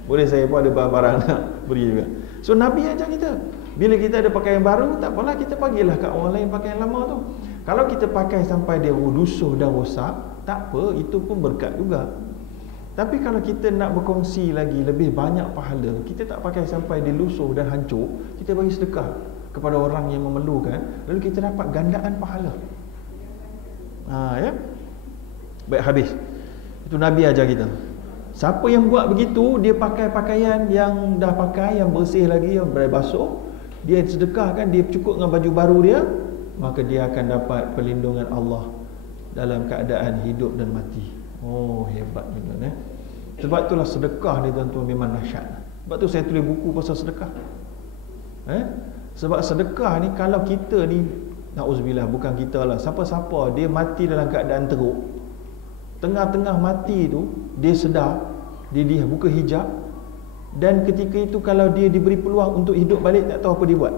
Boleh, saya pun ada barang-barang nak beri juga. So Nabi ajar kita, bila kita ada pakaian baru, tak apalah, kita bagilah kat orang lain pakaian lama tu. Kalau kita pakai sampai dia lusuh dan rosak, tak apa, itu pun berkat juga. Tapi kalau kita nak berkongsi lagi lebih banyak pahala, kita tak pakai sampai dia lusuh dan hancur, kita bagi sedekah kepada orang yang memerlukan, lalu kita dapat gandaan pahala. Ya. Baik, habis. Itu Nabi ajar kita. Siapa yang buat begitu, dia pakai pakaian yang dah pakai, yang bersih lagi, yang basuh, dia sedekahkan, dia cukup dengan baju baru dia, maka dia akan dapat perlindungan Allah dalam keadaan hidup dan mati. Hebat tuan-tuan. Sebab itulah sedekah ni tuan-tuan memang dahsyat. Sebab tu saya tulis buku pasal sedekah. Sebab sedekah ni, kalau kita ni, na'udzubillah, bukan kita lah, siapa-siapa dia mati dalam keadaan teruk, tengah-tengah mati tu dia sedar, dia buka hijab, dan ketika itu kalau dia diberi peluang untuk hidup balik, tak tahu apa dia buat.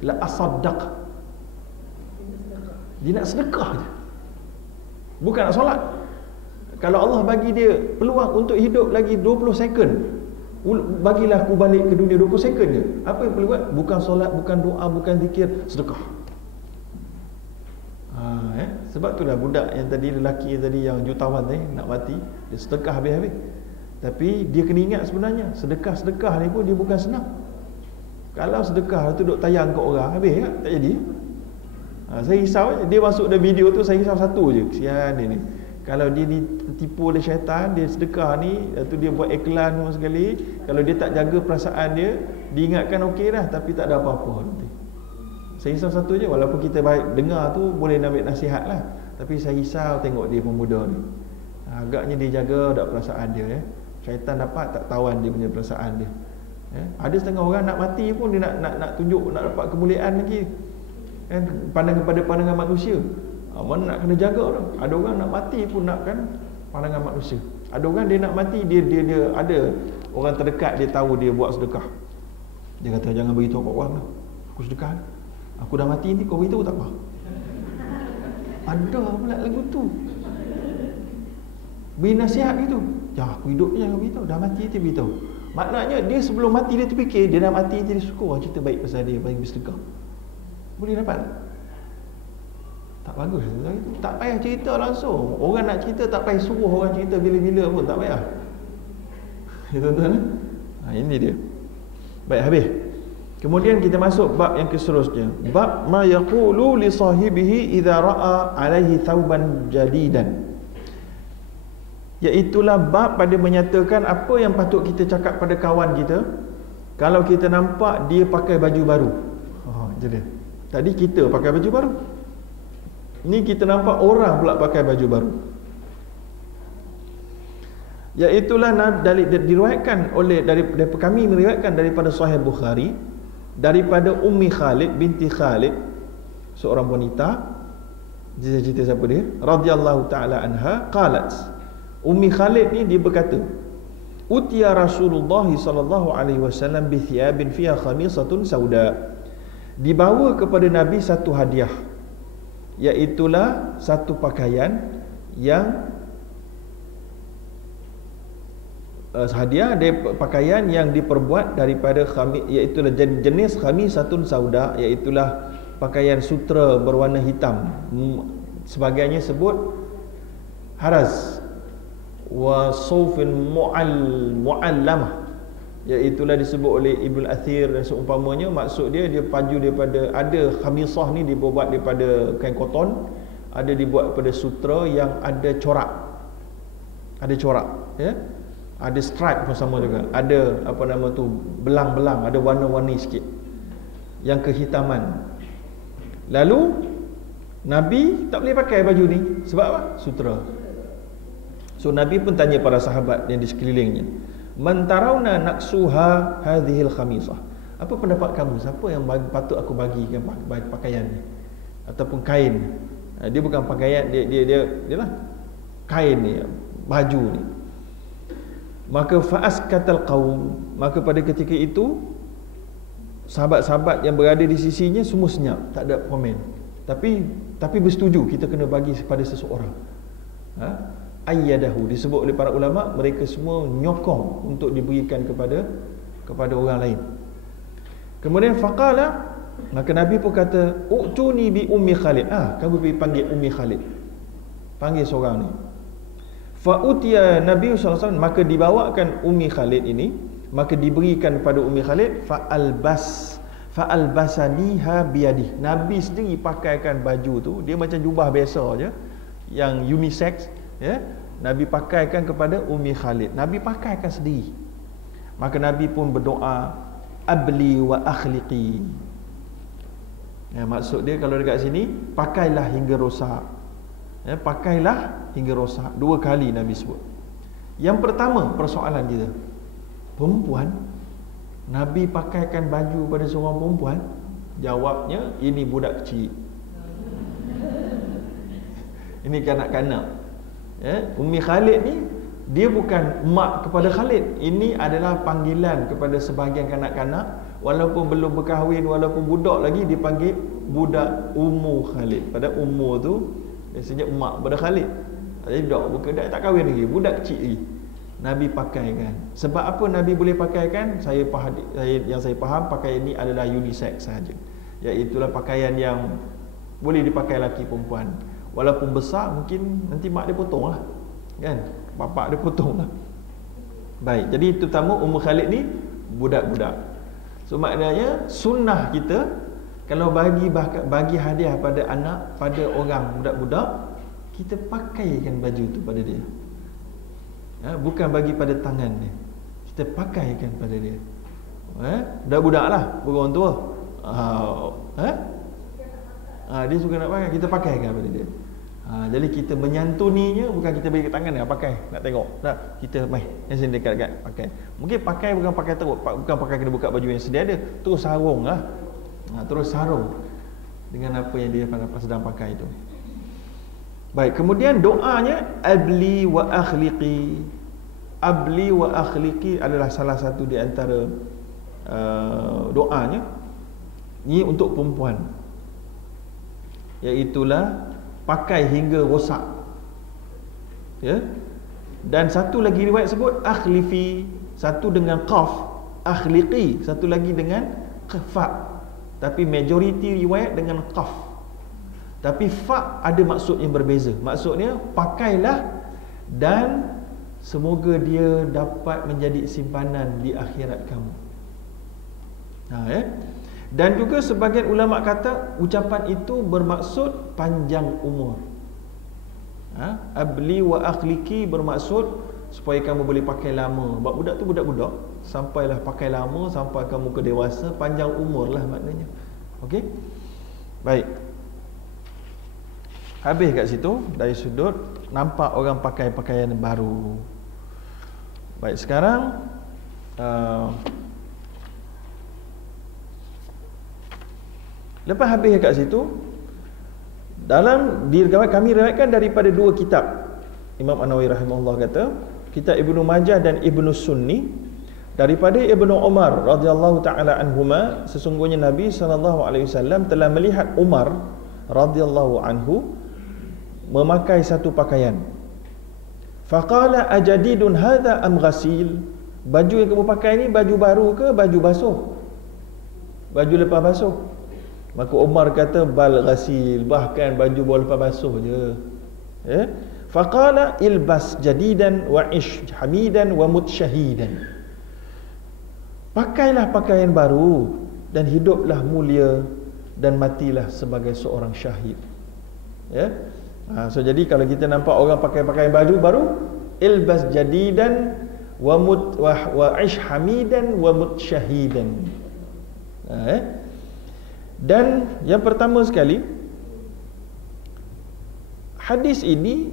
La asaddaq, Dia nak sedekah je, bukan nak solat. Kalau Allah bagi dia peluang untuk hidup lagi 20 second, bagilah aku balik ke dunia 20 second je, apa yang perlu buat? Bukan solat, bukan doa, bukan zikir, sedekah. Sebab itulah budak yang tadi, lelaki yang tadi yang jutawan nak mati, dia sedekah habis-habis. Tapi dia kena ingat sebenarnya sedekah-sedekah ni pun dia bukan senang. Kalau sedekah tu duk tayang kat orang, habis tak jadi. Saya risau dia masuk dalam video tu, saya risau satu je, kesian dia ni. Kalau dia ditipu oleh syaitan, dia sedekah ni, tu dia buat iklan semua sekali, kalau dia tak jaga perasaan dia, diingatkan okey dah tapi tak ada apa-apa nanti. Saya risau satu je, walaupun kita baik dengar tu boleh ambil nasihat lah, tapi saya risau tengok dia pemuda ni. Agaknya dia jaga tak perasaan dia. Syaitan dapat tak tawan dia punya perasaan dia. Ada setengah orang nak mati pun dia nak tunjuk, nak dapat kemuliaan lagi. Pandangan pada pandangan manusia. Mana nak kena jaga tu. Ada orang nak mati pun nakkan pandangan manusia. Ada orang dia nak mati, dia ada orang terdekat dia tahu dia buat sedekah. Dia kata jangan beritahu kat orang lah, aku sedekah. Aku dah mati ni, kau beritahu tak apa. Ada pula lagu tu. Beri nasihat gitu. Ya aku hidup je, aku beritahu. Dah mati dia beritahu. Maknanya dia sebelum mati dia terfikir, dia dah mati dia syukur cerita baik pasal dia, bagi bersedekah. Boleh dapat? Tak bagus. Tak payah cerita langsung. Orang nak cerita tak payah suruh orang cerita bila-bila pun, tak payah. Ya tuan-tuan. Ini dia. Baik, habis. Kemudian kita masuk bab yang seterusnya. Bab ma yaqulu li sahibihi idza ra'a alaihi thawban jadidan. Iaitulah bab pada menyatakan apa yang patut kita cakap pada kawan kita kalau kita nampak dia pakai baju baru. Jadi tadi kita pakai baju baru, ni kita nampak orang pula pakai baju baru. Iaitulah diriwayatkan oleh dari kami meriwayatkan daripada Sahih Bukhari daripada Ummi Khalid binti Khalid, seorang wanita, cerita siapa dia, radhiyallahu taala anha, qalat, Ummi Khalid ni dia berkata, utiya Rasulullah sallallahu alaihi wasallam bi thiyabin fiha khamisatun sauda. Dibawa kepada Nabi satu hadiah, iaitulah satu pakaian yang hadiah dari pakaian yang diperbuat daripada khamis, iaitulah jenis khamisatun sauda, iaitulah pakaian sutra berwarna hitam. Sebagainya sebut haraz wa saufin muallamah, iaitulah disebut oleh Ibnu Athir dan seumpamanya. Maksud dia baju daripada, ada khamisah ni dibuat daripada kain koton, ada dibuat daripada sutra yang ada corak, ya, ada stripe pun sama juga, ada apa nama tu, belang-belang, ada warna-warni sikit yang kehitaman. Lalu Nabi tak boleh pakai baju ni sebab apa? Sutra. So Nabi pun tanya para sahabat yang di sekelilingnya, man tarawna naksuha hadhil khamisah, apa pendapat kamu, siapa yang patut aku bagikan pakaian ni ataupun kain? Dia bukan pakaian, dia lah kain ni, baju ni. Maka fa'askatal qaum, maka pada ketika itu sahabat-sahabat yang berada di sisinya semua senyap, tak ada komen. Tapi bersetuju kita kena bagi kepada seseorang. Ayyadahu, disebut oleh para ulama, mereka semua nyokong untuk diberikan kepada orang lain. Kemudian faqala, maka Nabi pun kata, u'tuni bi ummi Khalid. Kamu pergi panggil ummi Khalid, panggil seorang ni. Fa'utiya Nabi SAW, maka dibawakan Ummi Khalid ini, maka diberikan kepada Ummi Khalid. Fa'albasaniha biyadih, Nabi sendiri pakaikan baju tu, dia macam jubah biasa je yang unisex, ya. Nabi pakaikan kepada Ummi Khalid, Nabi pakaikan sendiri. Maka Nabi pun berdoa, abli wa akhliqi, ya, maksud dia kalau dekat sini, pakailah hingga rosak, ya, pakailah hingga rosak. Dua kali Nabi sebut. Yang pertama, persoalan kita, perempuan, Nabi pakaikan baju pada seorang perempuan. Jawabnya, ini budak kecil, ini kanak-kanak, ya. Ummi Khalid ni, dia bukan mak kepada Khalid, ini adalah panggilan kepada sebahagian kanak-kanak, walaupun belum berkahwin, walaupun budak lagi, dipanggil budak Ummu Khalid. Pada Ummu tu biasanya emak pada Khalid. Jadi budak tak kahwin lagi, budak kecil lagi. Nabi pakaikan. Sebab apa Nabi boleh pakaikan? Yang saya faham pakaian ini adalah unisex sahaja. Iaitulah pakaian yang boleh dipakai lelaki perempuan. Walaupun besar mungkin nanti mak dia potong lah, kan? Bapak dia potong lah. Baik, jadi terutama Ummu Khalid ni budak-budak. So maknanya sunnah kita kalau bagi hadiah pada anak, pada orang budak-budak, kita pakaikan baju tu pada dia. Bukan bagi pada tangan dia, kita pakaikan pada dia. Budak-budak lah, bukan orang tua. Dia suka nak pakai, kita pakaikan pada dia. Jadi kita menyantuninya, bukan kita bagi ke tangan dia, pakai, nak tengok tak, kita mai yang sini dekat-dekat pakai. Mungkin pakai bukan pakai teruk, bukan pakai kena buka baju yang sedia ada, terus sarung lah. Terus sarung dengan apa yang dia sedang pakai itu. Baik, kemudian doanya abli wa akhliqi. Abli wa akhliqi adalah salah satu di antara doanya. Ini untuk perempuan, iaitulah pakai hingga rosak. Ya. Dan satu lagi riwayat sebut akhlifi, satu dengan qaf, akhliqi, satu lagi dengan fa. Tapi majoriti riwayat dengan qaf. Tapi fa ada maksud yang berbeza. Maksudnya pakailah dan semoga dia dapat menjadi simpanan di akhirat kamu. Dan juga sebagian ulama kata ucapan itu bermaksud panjang umur. Abli wa akhliqi bermaksud supaya kamu boleh pakai lama. Sebab budak tu budak-budak, sampailah pakai lama, sampai kamu ke dewasa, panjang umur lah maknanya. Okey? Baik. Habis kat situ dari sudut nampak orang pakai pakaian baru. Baik, sekarang lepas habis kat situ, dalam kami riwayatkan daripada dua kitab. Imam An-Nawawi rahimahullah kata, kitab Ibnu Majah dan Ibnu Sunni, daripada Ibnu Umar radhiyallahu taala anhuma, sesungguhnya Nabi SAW telah melihat Umar radhiyallahu anhu memakai satu pakaian. Faqala ajadidun hadha am ghasil? Baju yang kamu pakai ni baju baru ke baju basuh? Baju lepas basuh. Maka Umar kata bal ghasil, bahkan baju baru lepas basuh je. Faqala ilbas jadidan wa ish hamidan wa mut syahidan. Pakailah pakaian baru dan hiduplah mulia dan matilah sebagai seorang syahid. So jadi kalau kita nampak orang pakai pakaian baju baru, ilbas jadidan wa ish hamidan wa mut syahidan. Dan yang pertama sekali, hadis ini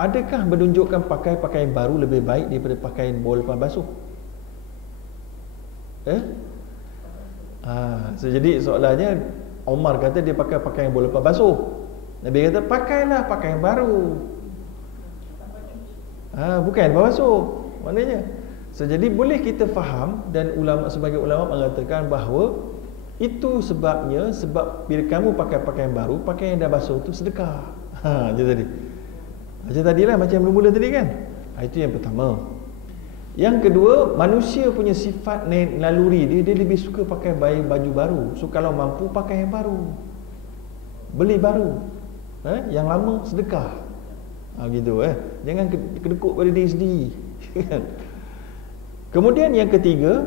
adakah menunjukkan pakai pakaian baru lebih baik daripada pakaian baru lepas basuh? So jadi soalannya, Umar kata dia pakai pakaian baru lepas basuh. Nabi kata pakailah pakaian baru. Bukan lepas basuh. Maknanya so, jadi boleh kita faham, dan sebagai ulama mengatakan bahawa itu sebabnya, sebab bila kamu pakai pakaian baru, pakaian yang dah basuh tu sedekah. Macam tadi. Macam tadilah, macam mula-mula tadi kan. Itu yang pertama. Yang kedua, manusia punya sifat naluri dia lebih suka pakai baju baru. So kalau mampu pakai yang baru, beli baru. Yang lama sedekah. Gitu Jangan kedekut pada diri sendiri. Kemudian yang ketiga,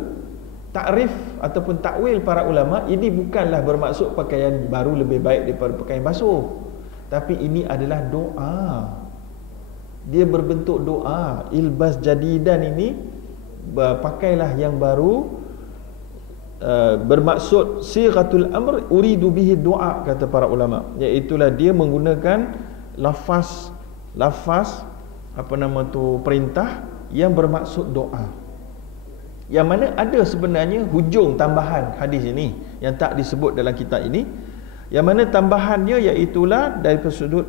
takrif ataupun takwil para ulama, ini bukanlah bermaksud pakaian baru lebih baik daripada pakaian basuh, tapi ini adalah doa. Dia berbentuk doa. Ilbas jadidan ini, pakailah yang baru, bermaksud sighatul amr uridu bihi doa, kata para ulama, iaitulah dia menggunakan lafaz perintah yang bermaksud doa, yang mana ada sebenarnya hujung tambahan hadis ini yang tak disebut dalam kitab ini, yang mana tambahannya iaitulah dari sudut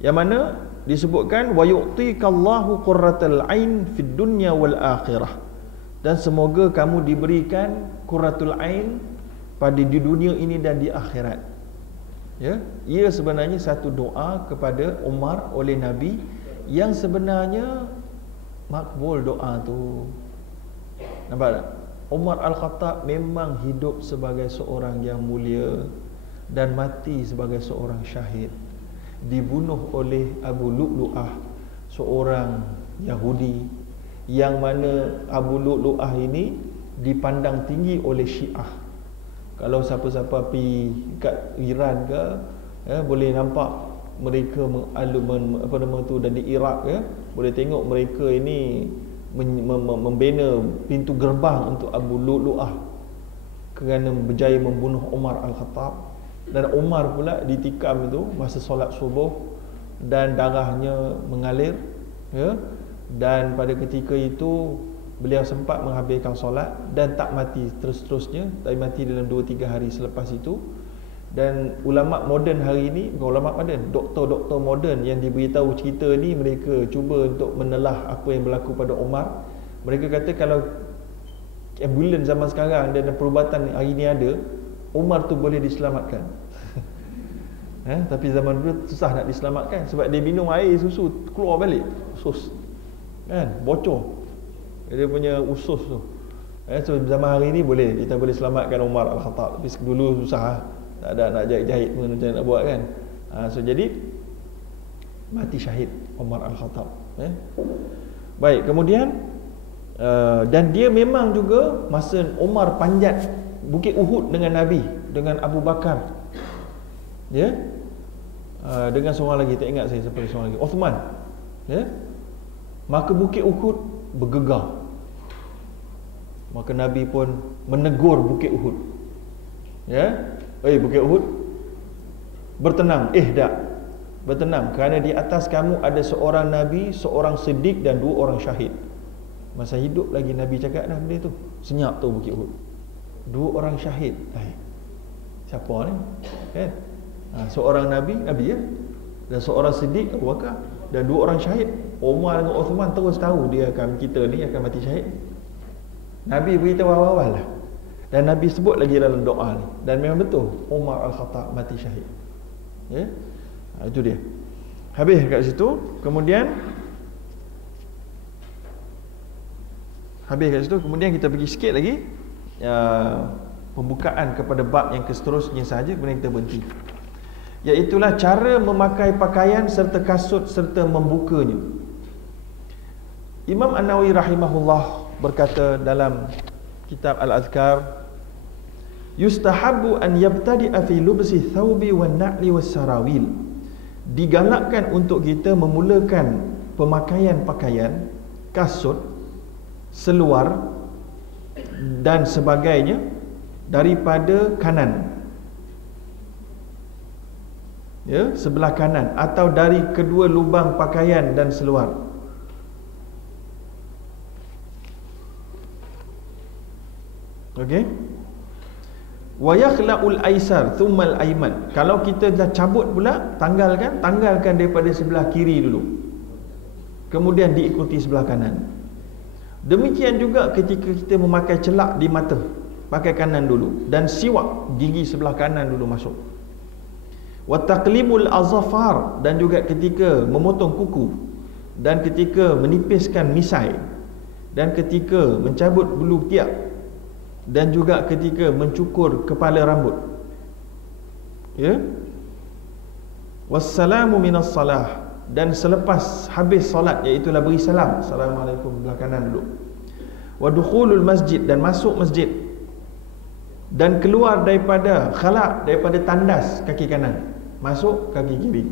yang mana disebutkan wa yu'tikallahu qurratal ain fid dunya wal akhirah. dan semoga kamu diberikan qurratul ain pada di dunia ini dan di akhirat. Ya, ia sebenarnya satu doa kepada Umar oleh Nabi yang sebenarnya makbul doa tu. Nampak tak? Umar Al-Khattab memang hidup sebagai seorang yang mulia dan mati sebagai seorang syahid, dibunuh oleh Abu Lu'lu'ah, seorang Yahudi, yang mana Abu Lu'lu'ah ini dipandang tinggi oleh Syiah. Kalau siapa-siapa pergi kat Iran ke, boleh nampak mereka apa nama tu, dan di Iraq ya, boleh tengok mereka ini membina pintu gerbang untuk Abu Lu'lu'ah kerana berjaya membunuh Umar Al-Khattab. Dan Umar pula ditikam itu masa solat subuh dan darahnya mengalir ya. Dan pada ketika itu beliau sempat menghabiskan solat dan tak mati terus-terusnya, tapi mati dalam 2-3 hari selepas itu. Dan ulama moden hari ini, bukan ulama moden, doktor-doktor moden yang diberitahu cerita ni, mereka cuba untuk menelah apa yang berlaku pada Umar. Mereka kata kalau ambulans zaman sekarang dan perubatan hari ni ada, Umar tu boleh diselamatkan. Tapi zaman dulu susah nak diselamatkan sebab dia minum air susu keluar balik usus, kan, bocor dia punya usus tu. So zaman hari ni boleh, kita boleh selamatkan Umar Al-Khattab, tapi dulu susah, tak ada nak jahit pun macam nak buat kan. So jadi mati syahid Umar Al-Khattab. Baik, kemudian dan dia memang juga masa Umar panjat Bukit Uhud dengan Nabi, dengan Abu Bakar, ya, dengan seorang lagi, tak ingat saya siapa seorang lagi, Uthman, ya, maka Bukit Uhud bergegar. Maka Nabi pun menegur Bukit Uhud, ya, Bukit Uhud, bertenang, bertenang, kerana di atas kamu ada seorang Nabi, seorang Siddiq dan 2 orang syahid. Masa hidup lagi Nabi cakap dah benda tu. Senyap tu Bukit Uhud, 2 orang syahid. Siapa ni? Kan? Seorang Nabi ya, dan seorang Siddiq, Abu Bakar, dan 2 orang syahid. Umar dengan Uthman terus tahu kita ni akan mati syahid. Nabi beritahu awal-awal lah. Dan Nabi sebut lagi dalam doa ni. Dan memang betul Umar Al-Khattab mati syahid. Ya? Itu dia. Habis kat situ. Kemudian kita pergi sikit lagi pembukaan kepada bab yang seterusnya saja, kemudian kita berhenti. Iaitulah cara memakai pakaian serta kasut serta membukanya. Imam An-Nawawi rahimahullah berkata dalam kitab Al-Azkar, yustahabbu an yabtadi'a fi lubsi thawbi wan na'li was sarawil. Digalakkan untuk kita memulakan pemakaian pakaian, kasut, seluar dan sebagainya daripada kanan, ya, sebelah kanan, atau dari kedua lubang pakaian dan seluar. Okey. Wa yakhla'ul aisar thumma al-ayman. Kalau kita dah cabut pula, tanggalkan daripada sebelah kiri dulu, kemudian diikuti sebelah kanan. Demikian juga ketika kita memakai celak di mata, pakai kanan dulu, dan siwak gigi sebelah kanan dulu masuk. Wa taqlimul azfar, dan juga ketika memotong kuku, dan ketika menipiskan misai, dan ketika mencabut bulu tiak, dan juga ketika mencukur kepala rambut, ya. Wassalamu minas salah, dan selepas habis solat, iaitu beri salam, assalamualaikum, belah kanan dulu. Wa dukhulul masjid, dan masuk masjid, dan keluar daripada khala', daripada tandas kaki kanan, masuk kaki kiri.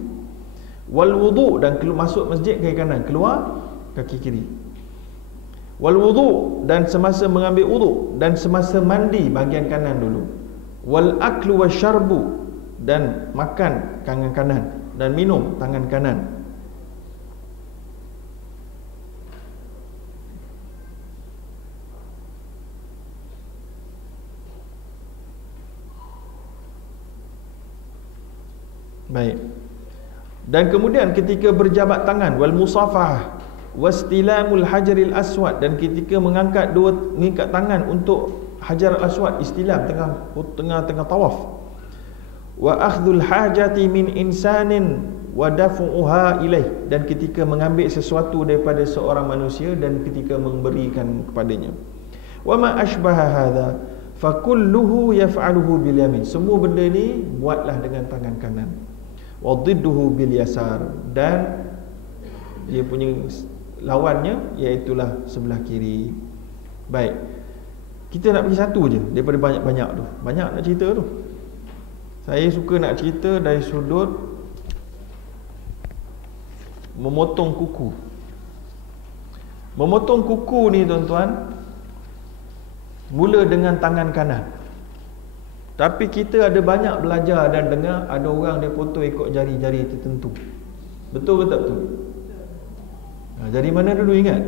Wal wudu', dan masuk masjid kaki kanan, keluar kaki kiri. Wal wudu', dan semasa mengambil wudu', dan semasa mandi bahagian kanan dulu. Wal aklu wasyarbu, dan makan tangan kanan, dan minum tangan kanan. Baik. Dan kemudian ketika berjabat tangan, wal musafah, wastilamul hajaril aswad, dan ketika mengangkat tangan untuk hajar aswad, istilam tengah tawaf. Wa akhdhul hajati min insanin wa daf'uha ilaih, dan ketika mengambil sesuatu daripada seorang manusia dan ketika memberikan kepadanya. Wa ma ashbaha hadha fa kulluhu yaf'aluhu bil yamin, semua benda ni buatlah dengan tangan kanan. Wa dhidduhu bil yasar, dan dia punya lawannya iaitulah sebelah kiri. Baik, kita nak pergi satu je daripada banyak-banyak tu. Banyak nak cerita tu. Saya suka nak cerita dari sudut memotong kuku. Memotong kuku ni tuan-tuan, mula dengan tangan kanan. Tapi kita ada banyak belajar dan dengar ada orang dia potong ikut jari-jari tertentu. Betul ke tak betul? Jari mana dulu ingat?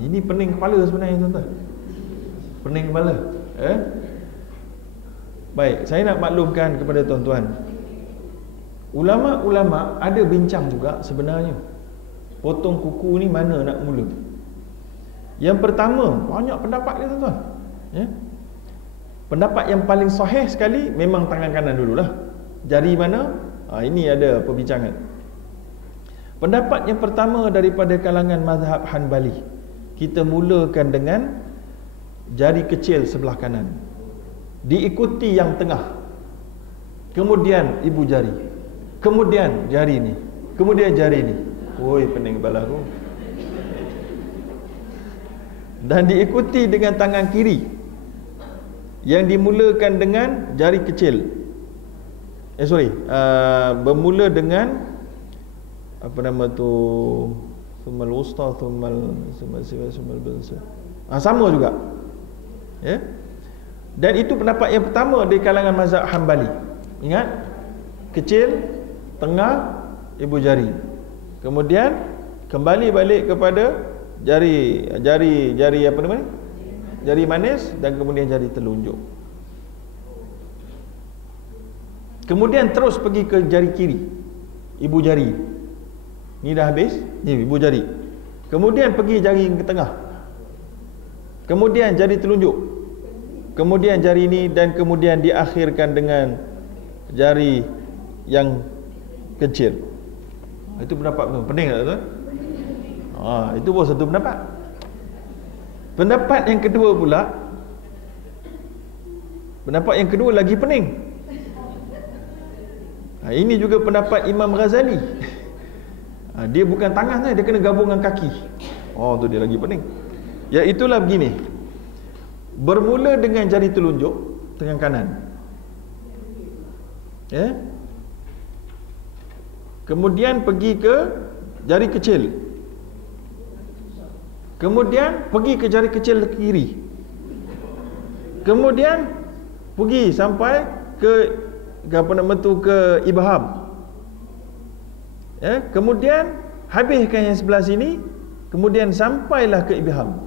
Ini pening kepala sebenarnya tuan-tuan. Pening kepala. Baik, saya nak maklumkan kepada tuan-tuan, ulama-ulama ada bincang juga sebenarnya potong kuku ni mana nak mula. Yang pertama, banyak pendapat dia tuan-tuan, ya? Pendapat yang paling sahih sekali memang tangan kanan dululah. Jari mana? Ini ada perbincangan. Pendapat yang pertama daripada kalangan mazhab Hanbali, kita mulakan dengan jari kecil sebelah kanan, diikuti yang tengah, kemudian ibu jari, kemudian jari ni, kemudian jari ni. Oi, pening kepala aku. Dan diikuti dengan tangan kiri yang dimulakan dengan jari kecil. Bermula dengan apa nama tu, sumal wusta, sumal besar. Sama juga. Ya. Dan itu pendapat yang pertama di kalangan mazhab Hanbali. Ingat, kecil, tengah, ibu jari. Kemudian kembali balik kepada jari apa namanya? Jari manis, dan kemudian jari telunjuk. Kemudian terus pergi ke jari kiri, ibu jari. Ni dah habis, ni ibu jari. Kemudian pergi jari ke tengah. Kemudian jari telunjuk. Kemudian jari ini, dan kemudian diakhirkan dengan jari yang kecil. Itu pendapat tu. Pening tak tuan? Itu pun satu pendapat. Pendapat yang kedua pula, pendapat yang kedua lagi pening. Ini juga pendapat Imam Ghazali. Dia bukan tangan saja, dia kena gabung dengan kaki. Tu dia lagi pening. Iaitulah begini. Bermula dengan jari telunjuk tangan kanan, ya. Kemudian pergi ke jari kecil, kemudian pergi ke jari kecil kiri, kemudian pergi sampai ke apa nama tu, ke ibham, ya. Kemudian habiskan yang sebelah sini, kemudian sampailah ke ibham,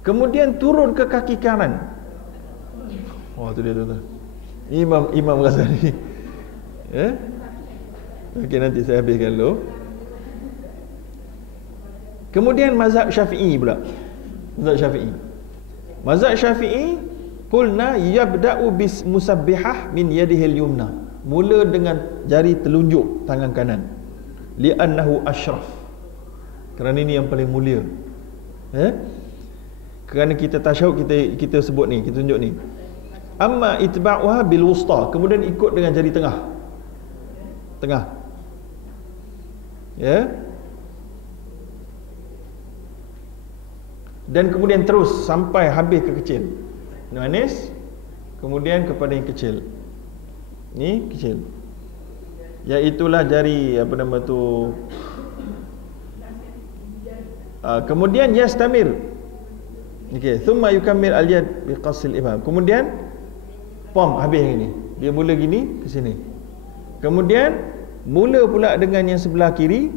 kemudian turun ke kaki kanan. Tu dia tuan-tuan, Imam Ghazali, ya. Okey, nanti saya habiskan dulu. Kemudian mazhab Syafi'i pula. Mazhab Syafi'i qulna yabda'u bis musabbihah min yadihil yumna, mula dengan jari telunjuk tangan kanan, li'annahu ashraf, kerana ini yang paling mulia. Kerana kita tasyahud, kita sebut ni, kita tunjuk ni. Amma itba'uha bil wusta, kemudian ikut dengan jari tengah. Ya. Dan kemudian terus sampai habis ke kecil. Manis, kemudian kepada yang kecil. Ni kecil. Iaitulah jari apa nama tu. Kemudian yastamir. Okey, thumma yukammil al-yad bi qasil ibham. Kemudian habis ini. Dia mula gini ke sini. Kemudian mula pula dengan yang sebelah kiri,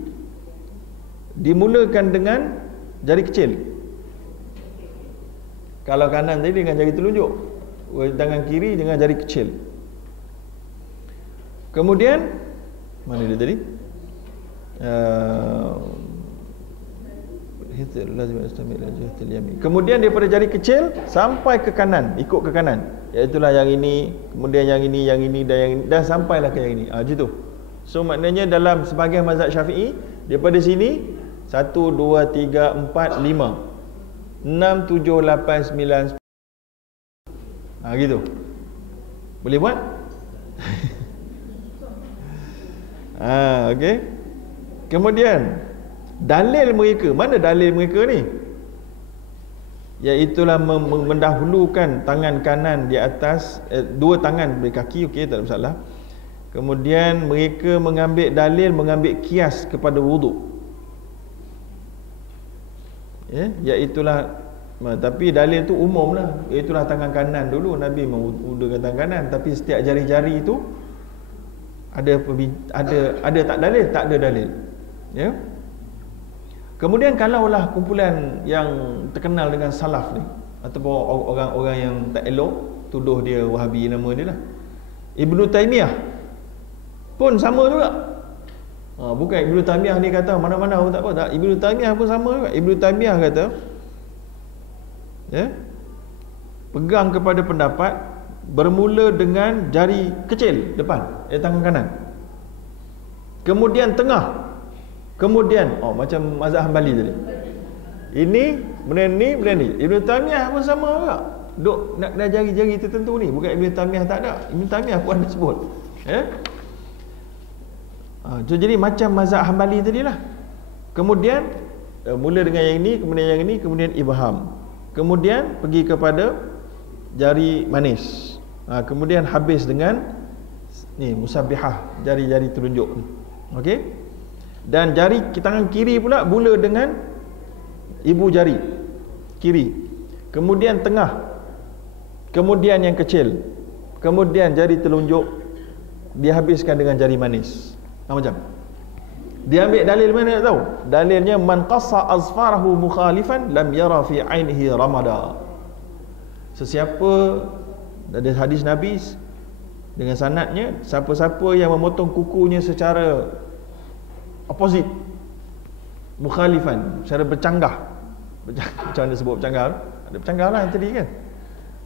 dimulakan dengan jari kecil. Kalau kanan tadi dengan jari telunjuk, tangan kiri dengan jari kecil. Kemudian mana dia tadi? Kemudian daripada jari kecil sampai ke kanan, ikut ke kanan, iaitulah yang ini, kemudian yang ini dan yang ini, dan sampailah ke yang ini. Macam tu. So maknanya dalam sebahagian mazhab Syafi'i, daripada sini 1 2 3 4 5 6 7 8 9 10. Gitu. Boleh buat? Okey. Kemudian dalil mereka, mana dalil mereka ni? Iaitulah mendahulukan tangan kanan di atas, dua tangan di kaki, okey, tak ada masalah. Kemudian mereka mengambil dalil, mengambil kias kepada wuduk. Iaitulah, tapi dalil tu umum lah, iaitulah tangan kanan dulu Nabi mengudurkan tangan kanan, tapi setiap jari-jari itu ada tak dalil? Tak ada dalil. Ya. Kemudian kalaulah kumpulan yang terkenal dengan salaf ni, ataupun orang-orang yang tak elok tuduh dia Wahabi, nama dia lah, Ibnu Taimiyah pun sama juga. Bukan Ibnu Taimiyah ni kata mana-mana pun tak apa, tak. Ibnu Taimiyah pun sama juga. Ibnu Taimiyah kata, pegang kepada pendapat bermula dengan jari kecil depan, tangan kanan, kemudian tengah, kemudian macam mazhab Hambali tadi, ini benda ni. Ibnu Taimiyah pun sama juga, duk nak jari-jari tertentu ni. Bukan Ibnu Taimiyah tak ada, Ibnu Taimiyah pun ada sebut. Jadi macam mazhab Hambali tadilah. Kemudian mula dengan yang ini, kemudian yang ini, kemudian ibham, kemudian pergi kepada jari manis, kemudian habis dengan ni musabbihah, jari-jari telunjuk ni. Okey. Dan jari tangan kiri pula mula dengan ibu jari kiri, kemudian tengah, kemudian yang kecil, kemudian jari telunjuk dihabiskan dengan jari manis. Macam dia ambil dalil mana tak tahu? Dalilnya man qassa azfarahu mukhalifan lam yara fi ainihi ramada. Sesiapa, ada hadis Nabi dengan sanadnya, siapa-siapa yang memotong kukunya secara opposite, mukhalifan, secara bercanggah. Macam mana sebut bercanggah? Ada bercanggah lah tadi kan.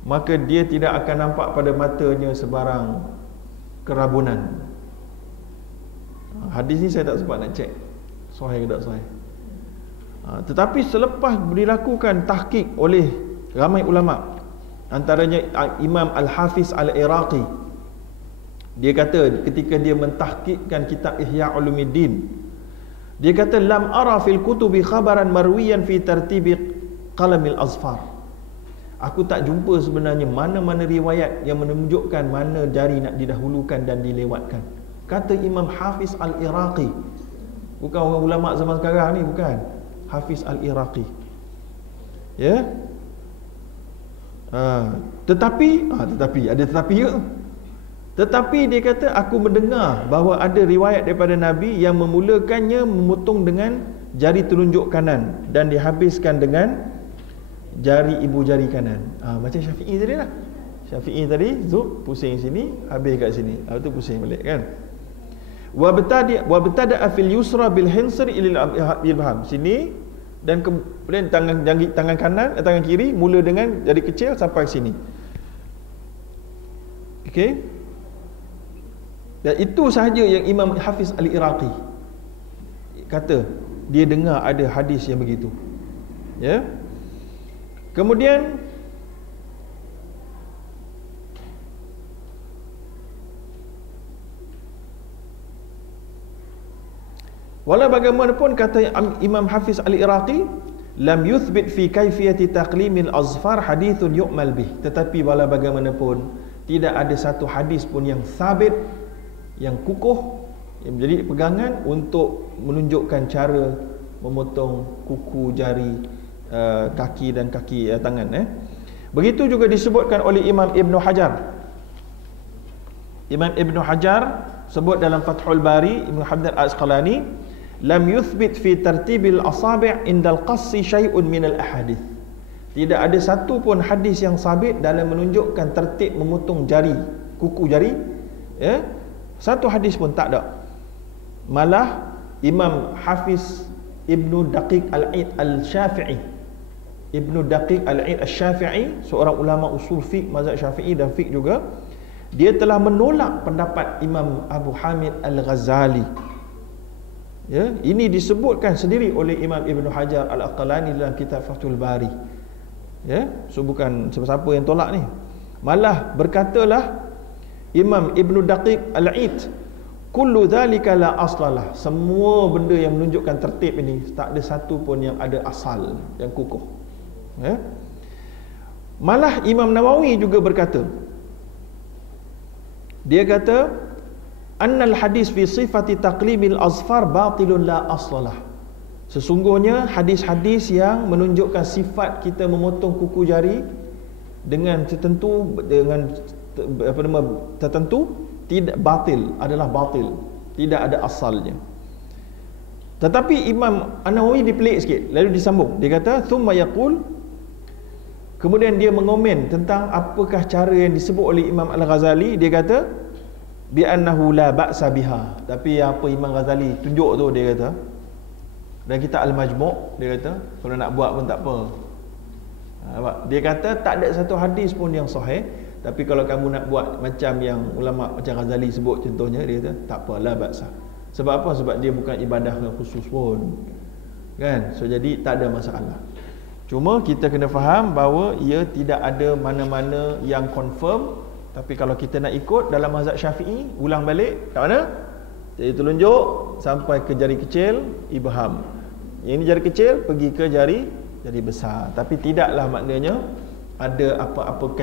Maka dia tidak akan nampak pada matanya sebarang kerabunan. Hadis ni saya tak sempat nak cek sahih ke tak sahih. Tetapi selepas dilakukan tahqiq oleh ramai ulama, antaranya Imam Al-Hafiz Al-Iraqi, dia kata ketika dia mentahqiqkan kitab Ihya Ulumuddin, dia kata lam ara fil kutubi khabaran marwiyan fi tartibi qalamil azfar. Aku tak jumpa sebenarnya mana-mana riwayat yang menunjukkan mana jari nak didahulukan dan dilewatkan. Kata Imam Hafiz Al-Iraqi, bukan orang ulama zaman sekarang ni, bukan. Hafiz Al-Iraqi. Ya. Tetapi ada tetapi juga. Tetapi dia kata aku mendengar bahawa ada riwayat daripada Nabi yang memulakannya memotong dengan jari telunjuk kanan dan dihabiskan dengan jari ibu jari kanan. Macam Syafi'i tadi lah. Syafi'i tadi pusing sini, habis kat sini. Lepas tu pusing balik kan. Wa btada fil yusra bil hinsr ila ibham. Sini, dan kemudian tangan kanan, tangan kiri mula dengan jari kecil sampai sini. Okey. Dan itu sahaja yang Imam Hafiz Al-Iraqi kata dia dengar ada hadis yang begitu. Ya. Kemudian walau bagaimanapun kata Imam Hafiz Al-Iraqi, lam yuthbit fi kaifiyati taqlimil azfar hadithun yu'mal bih. Tetapi walau bagaimanapun tidak ada satu hadis pun yang sabit, yang kukuh, yang menjadi pegangan untuk menunjukkan cara memotong kuku jari kaki dan kaki tangan. Begitu juga disebutkan oleh Imam Ibn Hajar. Imam Ibn Hajar sebut dalam Fathul Bari, Ibn Hajar Al-Asqalani, lam yuthbit fi tartibil asabi' indal qassi syai'un minal ahadith. Tidak ada satu pun hadis yang sabit dalam menunjukkan tertib memotong jari, kuku jari. Satu hadis pun tak ada. Malah Imam Hafiz Ibnu Daqiq Al-Id Al-Syafi'i. Ibnu Daqiq Al-Id Al-Syafi'i, seorang ulama usul fiqh mazhab Syafi'i dan fiqh juga, dia telah menolak pendapat Imam Abu Hamid Al-Ghazali. Ya, ini disebutkan sendiri oleh Imam Ibn Hajar Al-Asqalani dalam kitab Fathul Bari. Ya, so bukan siapa-siapa yang tolak ni. Malah berkatalah Imam Ibn Daqiq Al-Id, kullu dhalika la aslalah. Semua benda yang menunjukkan tertib ini tak ada satu pun yang ada asal, yang kukuh. Ya. Malah Imam Nawawi juga berkata, dia kata annal hadis fi sifati taqlimil azfar batilun la aslalah. Sesungguhnya hadis-hadis yang menunjukkan sifat kita memotong kuku jari dengan tertentu, dengan tertentu, tidak batil, adalah batil, tidak ada asalnya. Tetapi Imam An-Nawawi dipelik sikit, lalu disambung, dia kata thumma yaqul, kemudian dia mengomen tentang apakah cara yang disebut oleh Imam Al-Ghazali. Dia kata bi annahu la ba'sa biha. Tapi apa Imam Ghazali tunjuk tu, dia kata dan kita Al-Majmu', dia kata kalau nak buat pun tak apa. Dia kata tak ada satu hadis pun yang sahih, tapi kalau kamu nak buat macam yang ulama macam Ghazali sebut contohnya, dia kata tak apa, la ba'sa. Sebab apa? Sebab dia bukan ibadah yang khusus pun, kan? So jadi tak ada masalah. Cuma kita kena faham bahawa ia tidak ada mana-mana yang confirm. Tapi kalau kita nak ikut dalam mazhab Syafi'i, ulang balik kat mana? Jari telunjuk sampai ke jari kecil, ibham. Yang ini jari kecil pergi ke jari besar. Tapi tidaklah maknanya ada apa-apa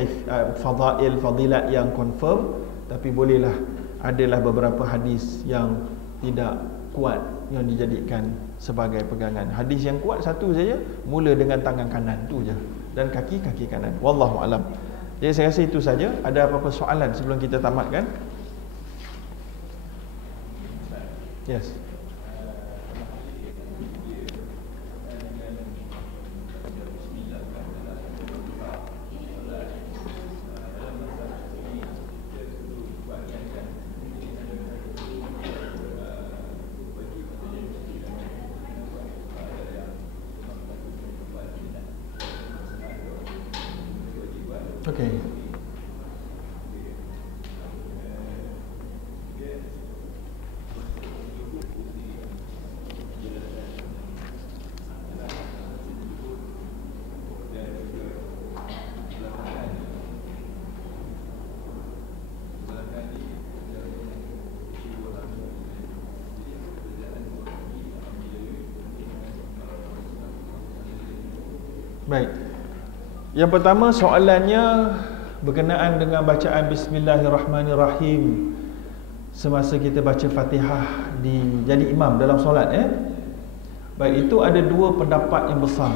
fadilat yang confirm, tapi bolehlah adalah beberapa hadis yang tidak kuat yang dijadikan sebagai pegangan. Hadis yang kuat satu saja, mula dengan tangan kanan tu je dan kaki kanan. Wallahu alam. Jadi saya rasa itu saja. Ada apa-apa soalan sebelum kita tamatkan? Yes. Okey. Baik. Yang pertama soalannya berkenaan dengan bacaan Bismillahirrahmanirrahim semasa kita baca Fatihah jadi imam dalam solat. Baik, itu ada dua pendapat yang besar.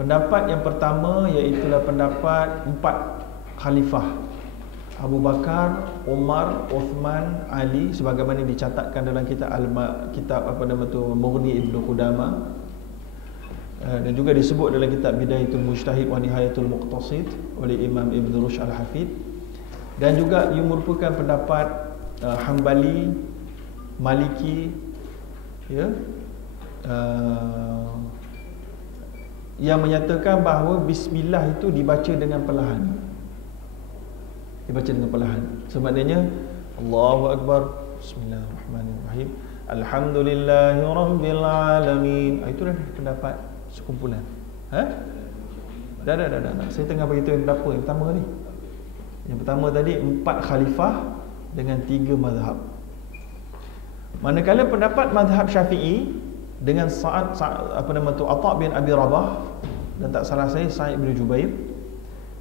Pendapat yang pertama iaitulah pendapat 4 khalifah, Abu Bakar, Umar, Uthman, Ali, sebagaimana dicatatkan dalam kitab Mughni Ibn Qudamah, dan juga disebut dalam kitab Bidayatul Mujtahid wa Nihayatul Muqtasid oleh Imam Ibn Rushd Al-Hafidh, dan juga ia merupakan pendapat Hanbali, Maliki, ya, yang menyatakan bahawa Bismillah itu dibaca dengan perlahan. Dibaca dengan perlahan. Semaknanya Allahu Akbar, Bismillahirrahmanirrahim, Alhamdulillahirabbil alamin. Itu dah pendapat sekumpulan. Dah. Saya tengah bagi tahu yang berapa yang pertama ni. Yang pertama tadi 4 khalifah dengan 3 mazhab. Manakala pendapat mazhab Syafi'i dengan Atha bin Abi Rabah, dan tak salah saya Sa'id bin Jubair,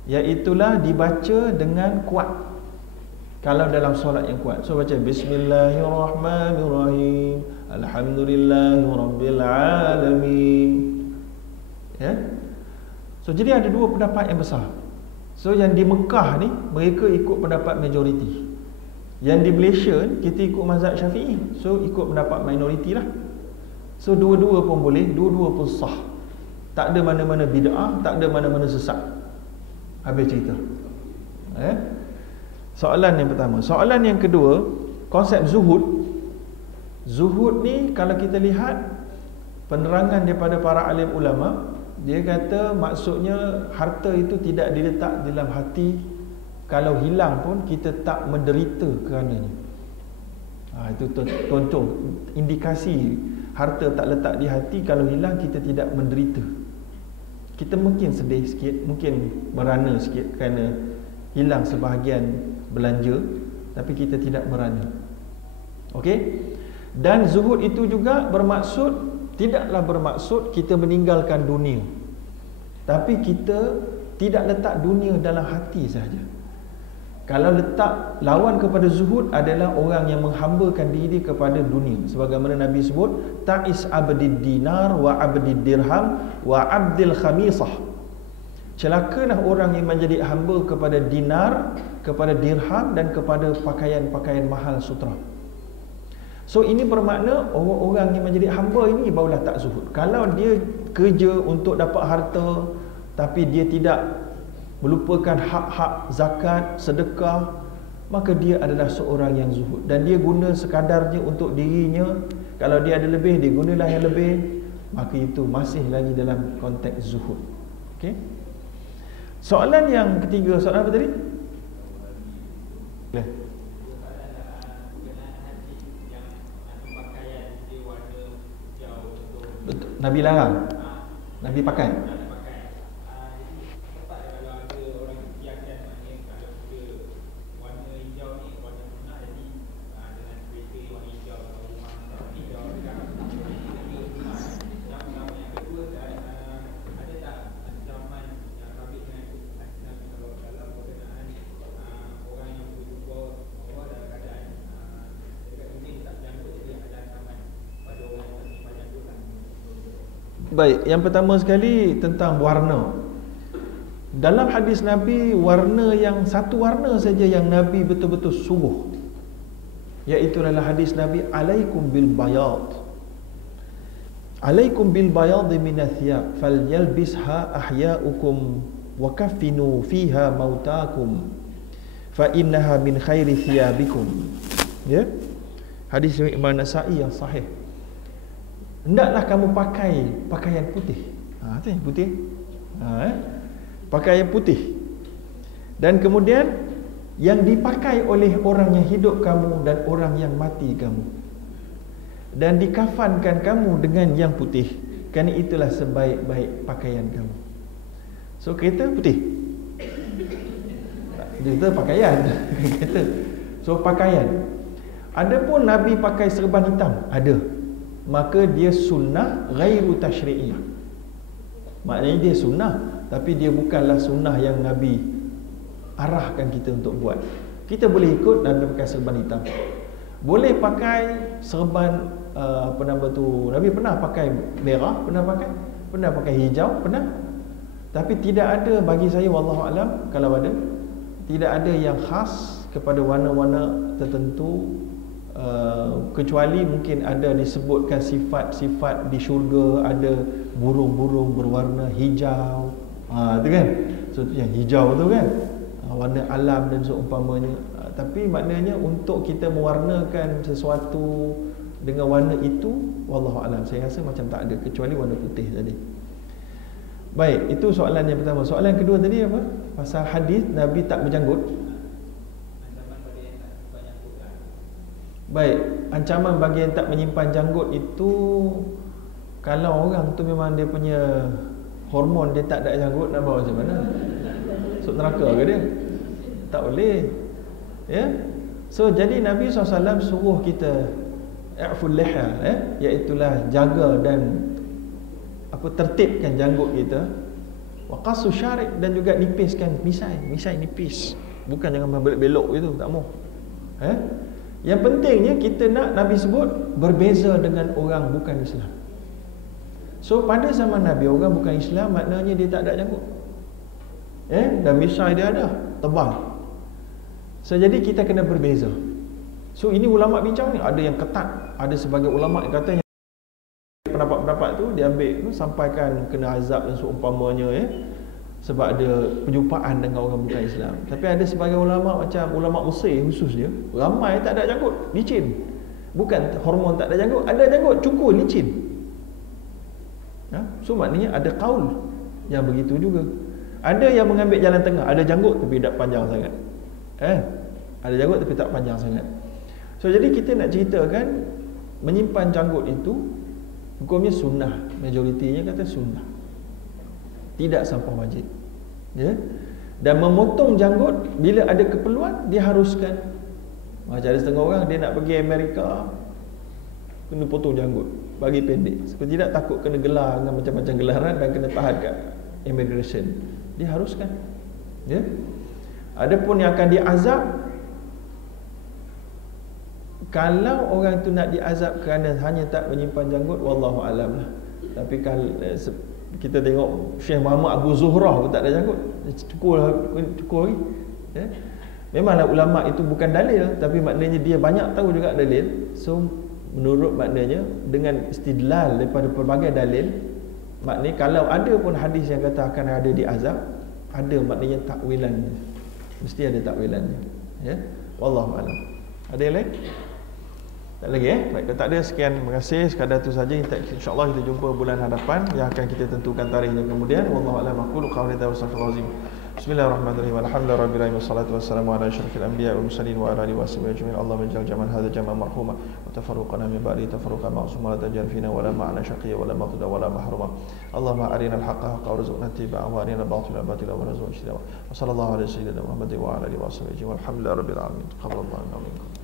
iaitulah dibaca dengan kuat kalau dalam solat yang kuat. So baca Bismillahirrahmanirrahim, Alhamdulillahirabbil alamin. Ya. So jadi ada dua pendapat yang besar. So yang di Mekah ni mereka ikut pendapat majoriti. Yang di Malaysia kita ikut mazhab Syafi'i. So ikut pendapat minoriti lah. So dua-dua pun boleh, dua-dua pun sah. Tak ada mana-mana bid'ah, tak ada mana-mana sesat. Habis cerita. Soalan yang pertama. Soalan yang kedua, konsep zuhud. Zuhud ni kalau kita lihat penerangan daripada para alim ulama, dia kata maksudnya harta itu tidak diletak dalam hati, kalau hilang pun kita tak menderita kerananya. Itu contoh indikasi harta tak letak di hati, kalau hilang kita tidak menderita. Kita mungkin sedih sikit, mungkin merana sikit kerana hilang sebahagian belanja, tapi kita tidak merana. Okey? Dan zuhud itu juga tidaklah bermaksud kita meninggalkan dunia, tapi kita tidak letak dunia dalam hati sahaja. Kalau letak lawan kepada zuhud adalah orang yang menghambakan diri kepada dunia, sebagaimana Nabi sebut, ta'is abdid dinar wa abdid dirham wa abdil khamisah. Celakalah orang yang menjadi hamba kepada dinar, kepada dirham dan kepada pakaian-pakaian mahal sutra. So ini bermakna orang-orang yang menjadi hamba ini barulah tak zuhud. Kalau dia kerja untuk dapat harta tapi dia tidak melupakan hak-hak zakat, sedekah, maka dia adalah seorang yang zuhud. Dan dia guna sekadarnya untuk dirinya. Kalau dia ada lebih, dia gunalah yang lebih, maka itu masih lagi dalam konteks zuhud. Okey. Soalan yang ketiga, soalan apa tadi? Boleh. Betul. Nabi larang. Nabi pakai. Baik, yang pertama sekali tentang warna. Dalam hadis Nabi, warna yang satu warna saja yang Nabi betul-betul suruh, iaitu adalah hadis Nabi, alaikum bil bayad. Alaikum bil bayad min athiyab falyalbisha ahya'ukum wa kaffinu fiha mautakum fa innaha min khairi thiyabikum. Ya. Hadis Imam Nasa'i yang sahih. Hendaklah kamu pakai pakaian putih. Itu yang putih. Pakaian putih. Dan kemudian yang dipakai oleh orang yang hidup kamu dan orang yang mati kamu. Dan dikafankan kamu dengan yang putih, kerana itulah sebaik-baik pakaian kamu. So kereta putih. Kita pakaian. Kereta. So pakaian. Adapun Nabi pakai serban hitam, ada. Maka dia sunnah ghairu tashri'iyah. Maknanya dia sunnah, tapi dia bukanlah sunnah yang Nabi arahkan kita untuk buat. Kita boleh ikut Nabi pakai serban hitam. Boleh pakai serban Nabi pernah pakai merah, pernah pakai hijau, pernah. Tapi tidak ada, bagi saya wallahu alam, kalau ada, tidak ada yang khas kepada warna-warna tertentu. Kecuali mungkin ada disebutkan sifat-sifat di syurga, ada burung-burung berwarna hijau, tu kan, so yang hijau tu kan, warna alam dan seumpamanya. Tapi maknanya untuk kita mewarnakan sesuatu dengan warna itu, wallahu alam, saya rasa macam tak ada, kecuali warna putih tadi. Baik, itu soalan yang pertama. Soalan yang kedua tadi apa? Pasal hadis Nabi tak berjanggut. Baik, ancaman bagi yang tak menyimpan janggut itu, kalau orang tu memang dia punya hormon dia tak ada janggut, nak bawa macam mana? Masuk neraka ke dia? Tak boleh. Ya. So jadi Nabi SAW suruh kita i'ful liha, iaitulah jaga dan tertibkan janggut kita. Wa qasu syarib, dan juga nipiskan misai nipis. Bukan jangan belok-belok gitu, tak mau. Yang pentingnya kita nak, Nabi sebut, berbeza dengan orang bukan Islam. So pada zaman Nabi, orang bukan Islam maknanya dia tak ada janggut, dan misai dia ada tebal. So jadi kita kena berbeza. So ini ulama bincang ni, ada yang ketat, ada sebagai ulama yang kata pendapat-pendapat tu diambil tu, sampaikan kena azab dan seumpamanya, sebab ada perjumpaan dengan orang bukan Islam. Tapi ada sebagai ulama, macam ulama Mesir khususnya, ramai tak ada janggut, licin. Bukan hormon tak ada janggut, ada janggut, cukur, licin. So maknanya ada qaul yang begitu juga. Ada yang mengambil jalan tengah, ada janggut tapi tak panjang sangat. Ada janggut tapi tak panjang sangat. So jadi kita nak ceritakan menyimpan janggut itu hukumnya sunnah, majoritinya kata sunnah. Tidak sampah wajib. Ya. Dan memotong janggut bila ada keperluan diharuskan. Macam ada setengah orang dia nak pergi Amerika, kena potong janggut, bagi pendek. Sebab tidak takut kena gelar dengan macam-macam gelaran dan kena tahan kat immigration. Diharuskan. Ya. Adapun yang akan diazab, kalau orang tu nak diazab kerana hanya tak menyimpan janggut, wallahu alam lah. Tapi kalau kita tengok Syekh Muhammad Abu Zuhrah pun tak ada janggut, cukur lagi. Ya. Memanglah ulama itu bukan dalil, tapi maknanya dia banyak tahu juga dalil. So menurut maknanya dengan istidlal daripada pelbagai dalil, maknanya kalau ada pun hadis yang kata akan ada diazab, ada maknanya takwilannya. Mesti ada takwilannya. Ya. Wallahu a'lam. Ada yang lain? Tak lagi Baik, kalau tak ada, sekian, terima kasih. Sekadar tu saja. InsyaAllah kita jumpa bulan hadapan yang akan kita tentukan tarikhnya kemudian. Wallahu a'lam. Aqulu qawli hadza wa astaghfirullahalazim. Bismillahirrahmanirrahim. Alhamdulillahirabbil alamin. Wassalatu wassalamu ala asyrafil anbiya'i wal mursalin wa ala alihi washabihi ajma'in. Allahumma ij'al jam'an hadza jam'an marhuma wa tafarruqana min ba'di tafarruqan ma'suma la tajal fina wa la ma'ana syaqiyya wa la maqtuda wa la mahruma. Allahumma arinal haqqa haqqan warzuqna ittiba'ahu wa arinal batila batila warzuqna ijtinaba. Wa sallallahu ala sayyidina Muhammadin wa ala alihi washabihi ajma'in. Walhamdulillahirabbil alamin. Taqabbalallahu minna wa minkum.